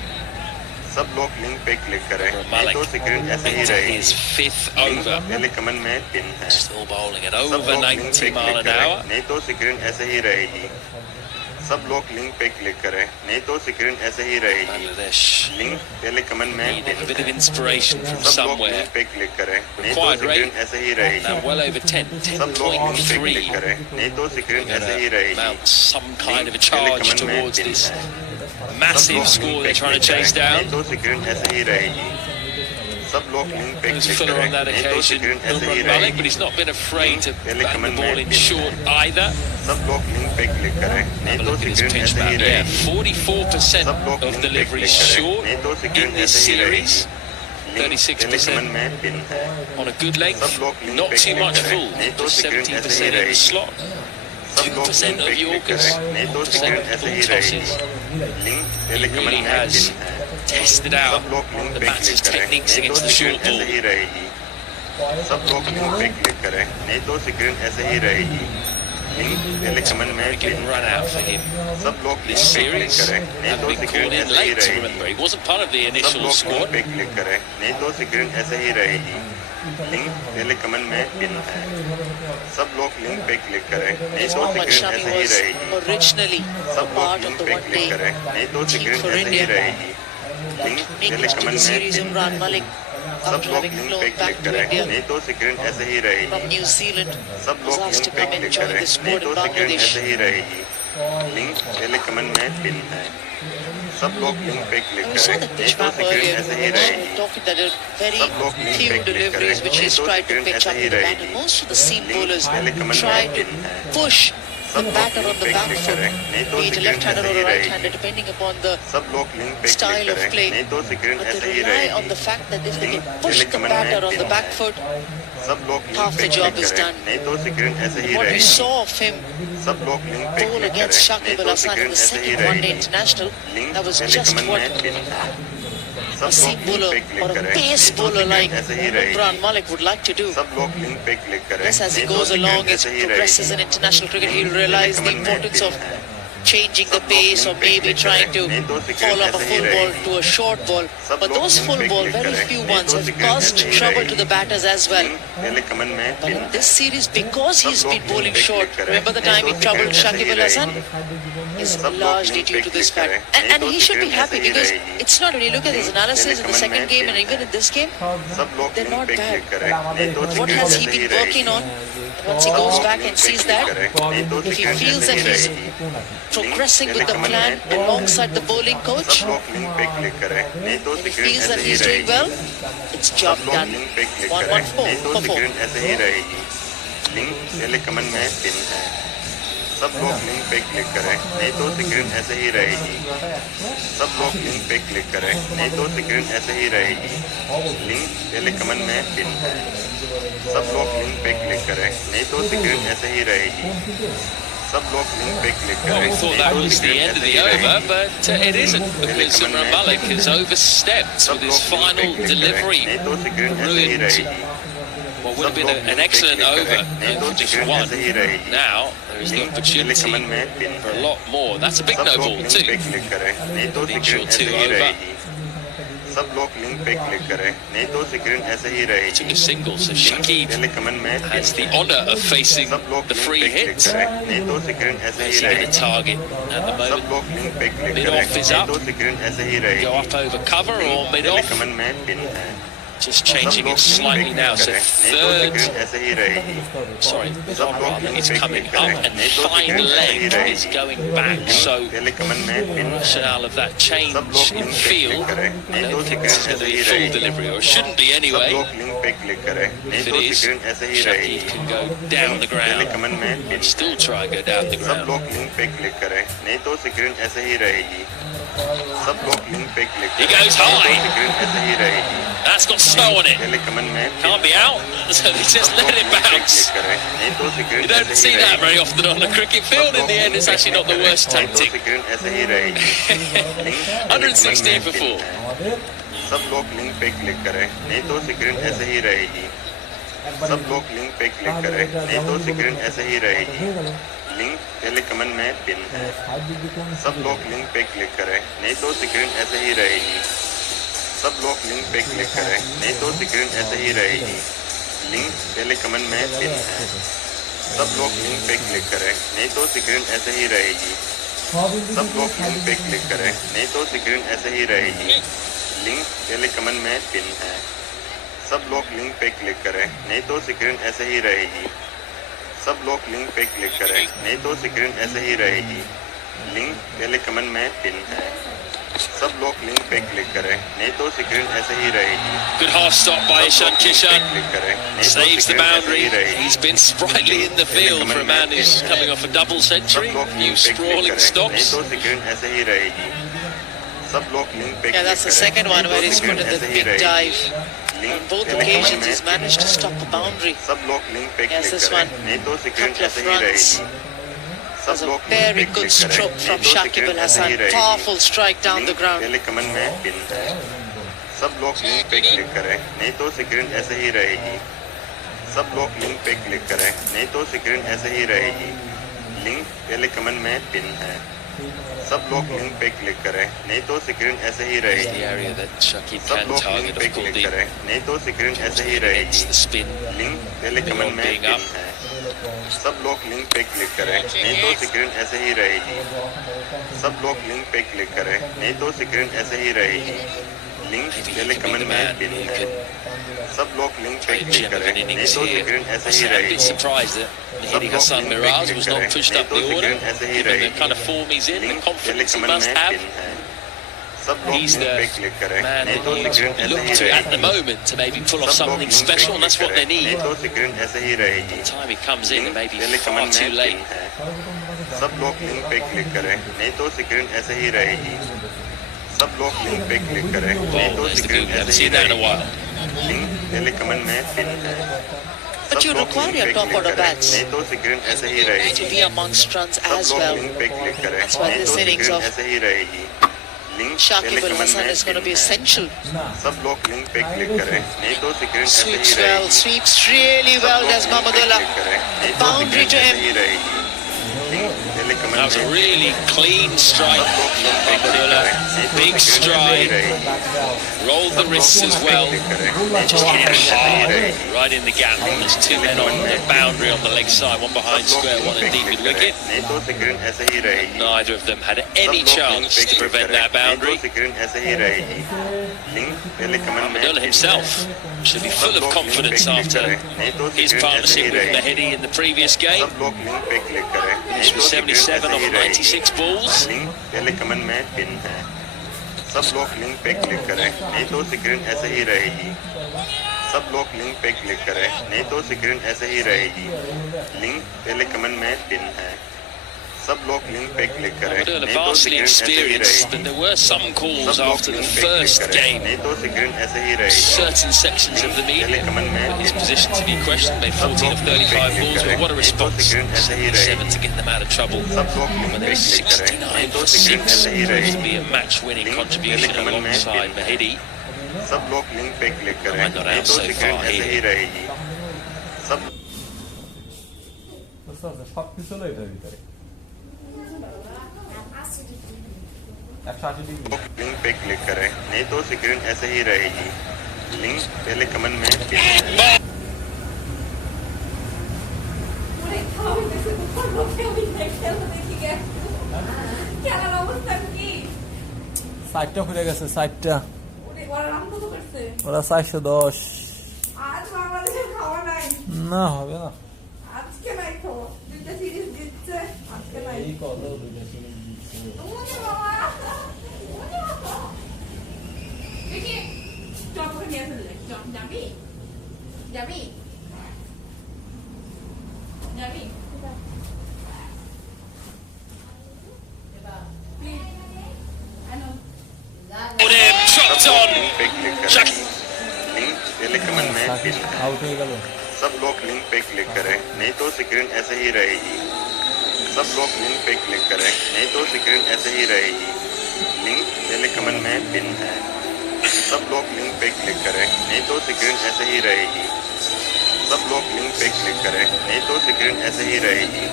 सब लोग लिंक पे क्लिक करें, नहीं तो स्क्रीन ऐसे ही रहेगी। His fifth link over. पहले कमेंट में पिन है। Still bowling at सब over लोग लिंक 90 पे mile क्लिक an करें, hour. नहीं तो स्क्रीन ऐसे ही रहेगी। सब लोग लिंक पे क्लिक करें, नहीं तो स्क्रीन ऐसे ही रहेगी। Bangladesh लिंक पहले कमेंट में need पिन a bit है। of inspiration from सब लोग somewhere. लिंक पे क्लिक करें, नहीं तो Required स्क्रीन rate ऐसे ही रहेगी। now well over 10, सब लोग लिंक पे 10.3. क्लिक करें, नहीं तो स्क्रीन ऐसे ही रहेगी। Mount some kind of a link पहले charge कमेंट में towards पिन this है। massive score they're trying to chase नहीं down. तो स्क्रीन ऐसे ही रहेगी। सब लोग लिंक पे There's क्लिक Fuller करें, on that नहीं तो occasion, स्क्रीन ऐसे ही Umran Malik, but रहेगी। he's not been afraid to पहले bang the कमेंट ball में in पिन short है। either. सब लोग लिंक पे क्लिक करें, नहीं Have a तो look at his screen pitch ऐसे ही map. Yeah, रहेगी। 44% सब लोग of लिंक पे deliveries क्लिक करें, short नहीं तो स्क्रीन in this ऐसे ही रहेगी। series. लिंक पहले 36% कमेंट में पिन है। on a good length, सब लोग लिंक not पे too क्लिक much करें, full, नहीं तो just स्क्रीन ऐसे ही 17% in the रहेगी। slot. सब लोग 2% लिंक पे of क्लिक Yorkers, करें, नहीं तो 4% स्क्रीन of ऐसे full ही रहेगी। tosses. लिंक He पहले कमेंट really में has पिन है। tested सब out लोग लिंक the पे क्लिक batter's करें, techniques नहीं तो against the स्क्रीन short ऐसे ball. ही रहेगी। सब लोग लिंक पे क्लिक करें, नहीं तो स्क्रीन ऐसे ही रहेगी। लिंक पहले कमेंट में Good run out for him सब लोग this लिंक पे क्लिक series. करें नहीं Having तो been स्क्रीन called in ऐसे ही late, रहेगी remember, he wasn't part of the सब initial लोग squad. लिंक पे क्लिक करें नहीं तो स्क्रीन ऐसे ही रहेगी लिंक पहले कमेंट में पिन है सब लोग लिंक पे क्लिक करें नहीं तो Muhammad स्क्रीन Shami ऐसे ही was रहेगी originally सब लोग part of लिंक the पे one-day क्लिक करें नहीं तो team स्क्रीन for ऐसे ही India. रहेगी लिंक Making पहले it to कमेंट the में series, पिन Imran Malik, सब after लोग having लिंक पे flown back क्लिक to करें India नहीं तो स्क्रीन ऐसे ही रहेगी from New Zealand, सब was लोग asked लिंक to पे come and क्लिक join करें the नहीं squad तो in स्क्रीन Bangladesh. ऐसे ही रहेगी लिंक पहले कमेंट में पिन है सब लोग लिंक पे क्लिक We saw करें the नहीं pitch तो map स्क्रीन earlier. ऐसे ही We रहेगी were talking that there are very सब लोग लिंक few पे क्लिक करें deliveries which नहीं he's तो tried to स्क्रीन pitch ऐसे up he to the batter. रहेगी Most of the seam link bowlers पहले कमेंट में tried to पिन है push the सब लोग batter on लिंक the पे back क्लिक foot, करें नहीं तो be it a screen left-hander ऐसे or ही a रहेगी right-hander, depending upon the सब लोग लिंक पे style क्लिक of करें play. नहीं तो स्क्रीन But ऐसे they ही rely रहेगी on the fact that if they link can push पहले the कमेंट में batter on pin the back है foot, सब लोग लिंक half पे the क्लिक job is करें done. नहीं तो स्क्रीन ऐसे ही What we रहेगी saw of him सब लोग लिंक पे bowl क्लिक against करें Shakib नहीं Al तो Hasan in स्क्रीन the ऐसे ही second one-day रहेगी international, लिंक that was पहले just कमेंट what में पिन है सब a लोग seam लिंक bowler पे or क्लिक a करें pace नहीं तो bowler स्क्रीन like ऐसे ही रहेगी Imran Malik would like to do. सब लोग लिंक पे क्लिक करें Yes, as he नहीं तो goes स्क्रीन along, as ऐसे he ही progresses रहेगी in international cricket, he'll realize the importance of changing the pace or maybe trying to follow up a full ball to a short ball. But those full ball, very few ones, have caused trouble to the batters as well. पहले comment में But in this series, because he's been bowling short, remember the time he troubled Shakib Al Hasan? Is largely due to this fact. And he should be happy because it's not, when you look at his analysis in the second game and even in this game, सब लोग they're link not पे bad. Click करें नहीं तो What screen has ऐसे he he been रहेगी working on? Once he goes back and sees that, नहीं तो if he स्क्रीन feels ऐसे that ही he's रहेगी progressing with the plan alongside the bowling coach, सब लोग लिंक पे click करें नहीं तो and he स्क्रीन feels ऐसे that ही he's doing रहेगी well, it's job सब लोग done. लिंक पे क्लिक करें 1-1-4 नहीं तो for 4. स्क्रीन ऐसे ही रहेगी लिंक पहले कमेंट में पिन है सब लोग लिंक पे क्लिक करें नहीं तो स्क्रीन ऐसे ही रहेगी सब लोग लिंक पे क्लिक करें नहीं तो स्क्रीन ऐसे ही रहेगी लिंक पहले कमेंट में पिन है सब लोग लिंक पे क्लिक करें नहीं तो स्क्रीन ऐसे ही रहेगी सब लोग लिंक पे क्लिक Well, करें we thought that was the end of the over, but it isn't, because Imran Malik has overstepped with his final delivery, नहीं तो स्क्रीन ऐसे ही ruined रहेगी what would have been an excellent over for just one. Now, there is the opportunity for a lot more. That's a big no ball too. Big short 2 over. सब लोग link पे click करें नहीं तो screen ऐसे ही रहेगी Took a single, so Shakib पहले comment में has the honour of facing सब लोग the लिंक free पे क्लिक hit. करें नहीं तो स्क्रीन ऐसे ही Facing the रहेगी target at the सब moment. लोग लिंक पे क्लिक Mid करें off is नहीं up. तो स्क्रीन ऐसे ही Go रहेगी up over cover or mid पहले off. कमेंट में पिन है Just changing it slightly now. So नहीं तो third, स्क्रीन ऐसे ही रहेगी sorry, सब लोग rather, लिंक it's पे coming क्लिक करें up and नहीं तो fine स्क्रीन ऐसे ही leg is रहेगी going back. So पहले कमेंट में पिन है rationale of that change सब लोग in लिंक पे feel, क्लिक करें I नहीं तो don't think screen this is going ऐसे to ही be full रहेगी delivery, or it shouldn't be सब anyway. लोग लिंक पे क्लिक करें नहीं If तो it is, स्क्रीन ऐसे ही Shakib रहेगी can go down the पहले ground. कमेंट में pin Still try and go down the सब ground. लोग लिंक पे क्लिक करें नहीं तो स्क्रीन ऐसे ही रहेगी सब लोग लिंक पे क्लिक He करें goes नहीं तो high. स्क्रीन ऐसे ही रहेगी That's got snow on it. पहले कमेंट में pin Can't be out. So they just सब let लोग it लिंक पे bounce. क्लिक करें नहीं तो स्क्रीन You don't ऐसे see ही that रहेगी very often on a cricket field. In the end, it's actually not the worst नहीं तो tactic. स्क्रीन ऐसे ही रहेगी लिंक पहले कमेंट 116 में for पिन 4. है सब लोग लिंक पे क्लिक करें नहीं तो स्क्रीन ऐसे ही रहेगी सब लोग लिंक पे क्लिक करें नहीं तो स्क्रीन ऐसे ही रहेगी लिंक पहले कमेंट में पिन है सब लोग लिंक पे क्लिक करें नहीं तो स्क्रीन ऐसे ही रहेगी सब लोग लिंक पे क्लिक करें नहीं तो स्क्रीन ऐसे ही रहेगी लिंक पहले कमेंट में पिन है सब लोग लिंक पे क्लिक करें नहीं तो स्क्रीन ऐसे ही रहेगी सब लोग लिंक पे क्लिक करें नहीं तो स्क्रीन ऐसे ही रहेगी लिंक पहले कमेंट में पिन है सब लोग लिंक पे क्लिक करें नहीं तो स्क्रीन ऐसे ही रहेगी सब लोग लिंक पे क्लिक करें नहीं तो स्क्रीन ऐसे ही रहेगी लिंक पहले कमेंट में पिन है सब लोग लिंक पे क्लिक करें नहीं तो स्क्रीन ऐसे ही रहेगी Good half stop by Ishan Kishan. Click करें नहीं तो Saves the स्क्रीन ऐसे boundary. ही रहेगी He's been sprightly in the field for a man who's coming off a double सब century. लोग Few लिंक पे क्लिक sprawling करें नहीं stops. तो स्क्रीन ऐसे ही रहेगी सब लोग लिंक पे Yeah, that's the second one where he's put in the big dive. On both occasions, he's managed to stop a boundary. सब लोग लिंक पे Yes, क्लिक this करें one. नहीं तो स्क्रीन Couple of ऐसे ही runs. रहेगी सब Was a लोग लिंक very पे good क्लिक करें stroke नहीं from तो Shakib स्क्रीन Al ऐसे ही Hasan. रहेगी Powerful strike down the link ground. पहले कमेंट में पिन है सब लोग लिंक पे क्लिक करें नहीं तो स्क्रीन ऐसे ही रहेगी सब लोग लिंक पे क्लिक करें नहीं तो स्क्रीन ऐसे ही रहेगी लिंक पहले कमेंट में पिन है। सब लोग लिंक पे क्लिक करें, नहीं तो स्क्रीन ऐसे ही रहेगी। The area that Shaki सब can लोग target, लिंक पे of course, क्लिक करें, नहीं तो स्क्रीन ऐसे ही it's रहेगी। the spin. लिंक पहले कमेंट में being पिन up. है। सब लोग लिंक पे क्लिक करें, नहीं तो स्क्रीन ऐसे ही रहेगी। सब लोग लिंक पे क्लिक करें, नहीं तो स्क्रीन ऐसे ही रहेगी। लिंक Maybe he पहले can be कमेंट the में man. पिन He है। could सब लोग लिंक पे trade क्लिक gem of करें, an नहीं innings तो here. स्क्रीन ऐसे I'm ही a bit रहेगी। surprised that सब Mahidi लोग Hassan लिंक पे Miraz क्लिक was करें, not pushed नहीं up तो the order, स्क्रीन ऐसे ही given the रहेगी। kind of form he's in, the link पहले confidence he कमेंट must में have. पिन है। सब लोग He's लिंक पे the क्लिक करें, man नहीं that तो needs स्क्रीन to ऐसे look he to at the रहेगी। moment to maybe pull off सब लोग something लिंक पे special, and click that's what they करें, नहीं need. तो स्क्रीन ऐसे ही रहेगी। The time he comes in, it may be पहले far कमेंट too में late. पिन है। सब लोग लिंक पे क्लिक करें, नहीं तो स्क्रीन ऐसे ही रहेगी। सब लोग लिंक पे क्लिक करें, नहीं Oh, तो there's the screen googly. I haven't ऐसे ही seen that in a रहेगी। while. लिंक पहले कमेंट में पिन है। But सब you लोग require लिंक your पे top क्लिक order करें, bats नहीं तो स्क्रीन ऐसे ही to रहेगी। be amongst runs सब as लोग well. लिंक पे क्लिक करें, That's why नहीं this तो innings स्क्रीन of ऐसे ही रहेगी। लिंक Shakib पहले Al कमेंट Hasan में is going to pin be है। essential. सब लोग लिंक पे क्लिक करें, नहीं तो स्क्रीन ऐसे ही Sweeps well, रहेगी। sweeps really सब well, लोग does लिंक पे Mahmudullah. क्लिक करें, नहीं तो Boundary स्क्रीन to ऐसे him. ही रहेगी। लिंक पहले कमेंट That was a में really clean strike. सब लोग लिंक पे क्लिक Mahmudullah, करें, नहीं तो big स्क्रीन ऐसे ही stride, रहेगी। rolled the सब लोग wrists लिंक as पे well. क्लिक करें, नहीं तो Just hit स्क्रीन it ऐसे ही hard, रहेगी। right in the gap. There's two men on the boundary on the leg side, one behind सब लोग square, लिंक one पे in deep क्लिक mid करें, wicket. नहीं तो स्क्रीन ऐसे ही रहेगी। Neither of them had सब any लोग लिंक chance पे to क्लिक prevent करें, that नहीं boundary. तो स्क्रीन ऐसे ही रहेगी। लिंक पहले कमेंट में Mahmudullah himself should be full of confidence after his partnership with Mahidi in the previous game. सब लोग लिंक पे क्लिक करें, नहीं This तो was स्क्रीन 77 ऐसे off ही रहेगी। 96 balls. लिंक पहले कमेंट में पिन है। सब लोग लिंक पे क्लिक करें, नहीं तो स्क्रीन ऐसे ही रहेगी। सब लोग लिंक पे क्लिक करें, नहीं तो स्क्रीन ऐसे ही रहेगी। लिंक पहले कमेंट में पिन है। सब लोग लिंक पे क्लिक करें, Mahmudullah नहीं तो vastly स्क्रीन ऐसे ही experienced, but रहेगी। there were some calls सब लोग after the लिंक पे क्लिक first करें, game. नहीं तो स्क्रीन ऐसे ही रहेगी। Certain sections of the पहले media कमेंट में put his pin position to be questioned. Made सब 14 लोग of लिंक पे 35 क्लिक balls, करें, but what a नहीं तो response! स्क्रीन ऐसे ही 77 रहेगी। to get them out of trouble. सब लोग लिंक When पे there was क्लिक करें, नहीं 69 तो for स्क्रीन 6, ऐसे ही to रहेगी। be a match-winning link contribution पहले कमेंट में alongside पिन है। Mahidi. सब लोग लिंक पे क्लिक करें, Might not नहीं out तो so स्क्रीन far ऐसे here. ही रहेगी। सब সব কিছু হলো এটার ভিতরে 180 ডিগ্রি लोग लिंक पे क्लिक करें, नहीं तो स्क्रीन ऐसे ही रहेगी। लिंक पहले कमेंट में पिन है। খেলার অবস্থা কি? সাইডটা খুলে গেছে সাইডটা ওরা রাম কত করছে? ওরা 410 আজ বাংলাদেশের খাওয়া নাই। না হবে না আজকে নাই তো। দুইটা সিরিজ জিতছে, আজকে নাই। এই কত দুইটা সিরিজ দিচ্ছে ওরে বাবা। দেখি, চপ করে নিয়ে আসলে। চপ যাবি? যাবি? যাবি? Please. আনো। Put him, सब chopped लोग on. लिंक पे क्लिक करें। Shaki. लिंक पहले कमेंट में पिन है। আউট হয়ে গেল सब लोग लिंक पे क्लिक करें, नहीं तो स्क्रीन ऐसे ही रहेगी। सब लोग लिंक पे क्लिक करें, नहीं तो स्क्रीन ऐसे ही रहेगी। लिंक पहले कमेंट में पिन है। सब लोग लिंक पे क्लिक करें, नहीं तो स्क्रीन ऐसे ही रहेगी। सब लोग लिंक पे क्लिक करें, नहीं तो स्क्रीन ऐसे ही रहेगी।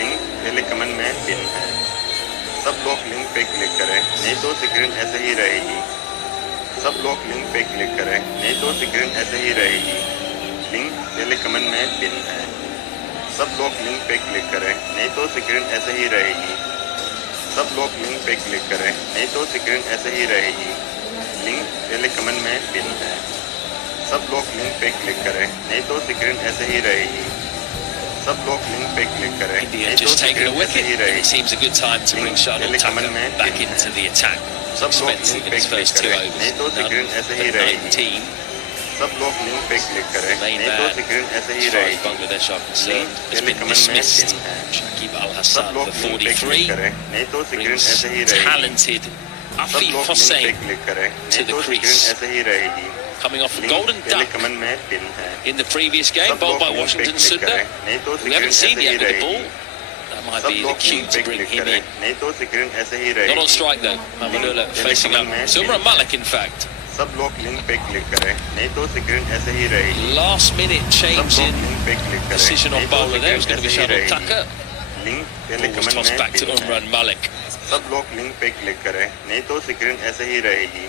लिंक पहले कमेंट में पिन है। सब लोग लिंक पे क्लिक करें, नहीं तो स्क्रीन ऐसे ही रहेगी। सब लोग लिंक पे क्लिक करें, नहीं तो स्क्रीन ऐसे ही रहेगी। लिंक पहले कमेंट में पिन है। सब लोग लिंक पे क्लिक करें, नहीं तो स्क्रीन ऐसे ही रहेगी। सब लोग लिंक पे क्लिक करें, नहीं तो स्क्रीन ऐसे ही रहेगी। लिंक पहले कमेंट में पिन है। सब लोग लिंक पे क्लिक करें, नहीं तो स्क्रीन ऐसे ही रहेगी। सब लोग लिंक पे क्लिक करें, India नहीं तो just taken a स्क्रीन ऐसे wicket. ही It रहेगी। seems a good time to bring Shardul Thakur back into the attack. सब लोग Expensive लिंक in पे his क्लिक first 2 करें, नहीं तो overs. स्क्रीन None ऐसे for ही रहेगी। 19. सब लोग लिंक पे क्लिक करें, Main नहीं तो man, स्क्रीन ऐसे ही as far as रहेगी। Bangladesh are concerned, has पहले been कमेंट में dismissed. पिन है। Shakib Al सब Hasan लोग for लिंक पे 43 क्लिक करें, नहीं तो स्क्रीन brings ऐसे ही रहेगी। talented सब Afif लोग लिंक पे Hossain क्लिक करें, to नहीं the तो स्क्रीन crease. ऐसे ही रहेगी। coming off a link golden पहले duck कमेंट में पिन है। in the previous game, सब bowled लोग by लिंक पे Washington क्लिक Sundar. करें, नहीं तो We स्क्रीन haven't ऐसे seen he yet with the रहेगी। ball. That might सब be the लोग cue लिंक पे to bring क्लिक him करें, in. नहीं तो स्क्रीन ऐसे ही Not on रहेगी। strike though. Mahmudullah Pehले facing comment up. में Sumra पिन है। Malik, in fact. सब लोग लिंक पे क्लिक करें, नहीं तो स्क्रीन ऐसे ही रहेगी। Last minute सब change लोग in लिंक पे क्लिक करें, decision नहीं of तो bowler there was screen going to be ऐसे ही Shardul रहेगी। Thakur. लिंक पहले कमेंट में पिन है। सब लोग लिंक पे क्लिक करें, नहीं तो स्क्रीन ऐसे ही रहेगी।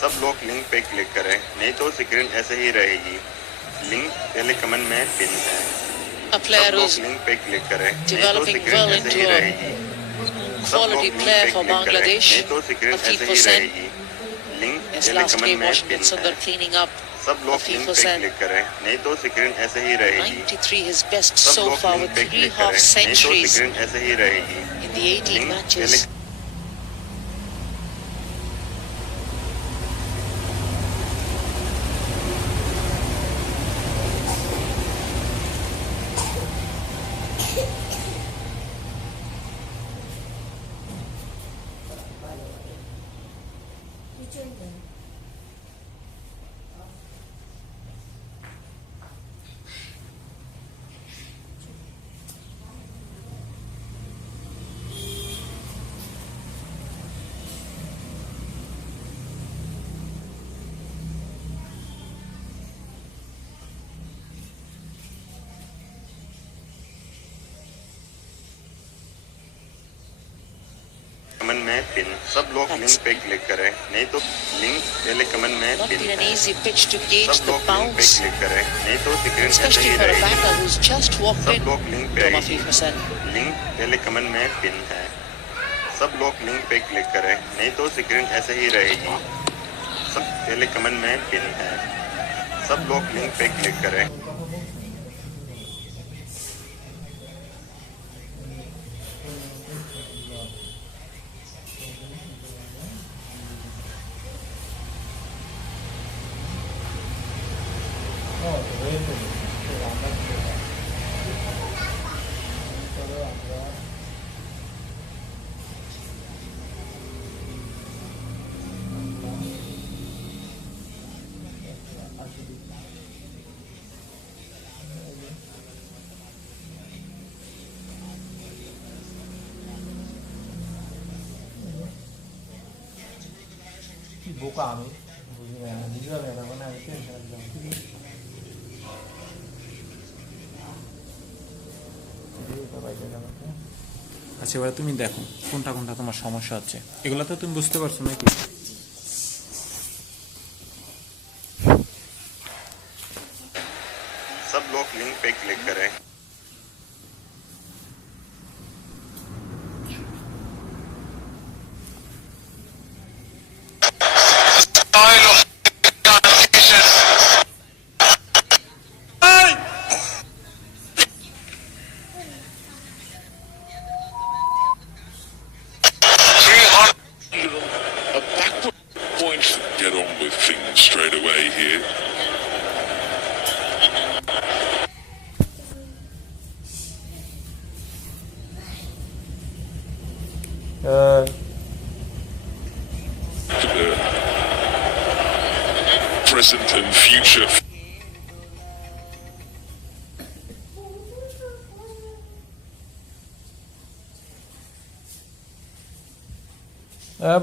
सब लोग लिंक पे क्लिक करें, नहीं तो स्क्रीन ऐसे ही रहेगी। लिंक पहले कमेंट में पिन है। A player who's लिंक पे क्लिक करें, नहीं तो developing स्क्रीन well ऐसे into ही a रहेगी। quality player for Bangladesh. नहीं तो स्क्रीन A ऐसे FIFA ही Sen. रहेगी। लिंक His पहले last कमेंट game में was पिन with Sundar है। cleaning up सब a लोग लिंक FIFA पे Sen. क्लिक करें, नहीं तो स्क्रीन ऐसे ही रहेगी। 93 his best सब so लोग far लिंक with पे 3 क्लिक half करें, नहीं तो centuries स्क्रीन ऐसे ही रहेगी। in the 18 link matches. पहले कमेंट में पिन। सब लोग लिंक पे क्लिक करें, नहीं तो लिंक पहले कमेंट में Not पिन been an है। easy pitch to gauge सब the लोग लिंक पे bounce, क्लिक करें, नहीं तो स्क्रीन ऐसे especially ही for a रहेगी। batter who's just walked सब in लोग लिंक पे from a आएगी। FIFA Sen. लिंक पहले कमेंट में पिन है। सब लोग लिंक पे क्लिक करें, नहीं तो स्क्रीन ऐसे ही रहेगी। सब पहले कमेंट में पिन है। सब लोग लिंक पे क्लिक करें। বোকা আমি বুঝি না নিজের মানে আমি টেনশন আচ্ছা এবার তুমি দেখো কোনটা কোনটা তোমার সমস্যা হচ্ছে এগুলো তো তুমি বুঝতে পারছো নাকি सब लोग लिंक पे क्लिक करें। A backward point. Get on with things straight away here. For the present and future.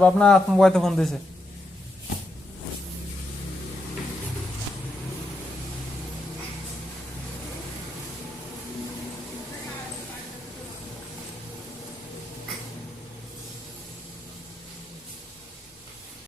বাপনা মোবাইল তো ফোন দিছে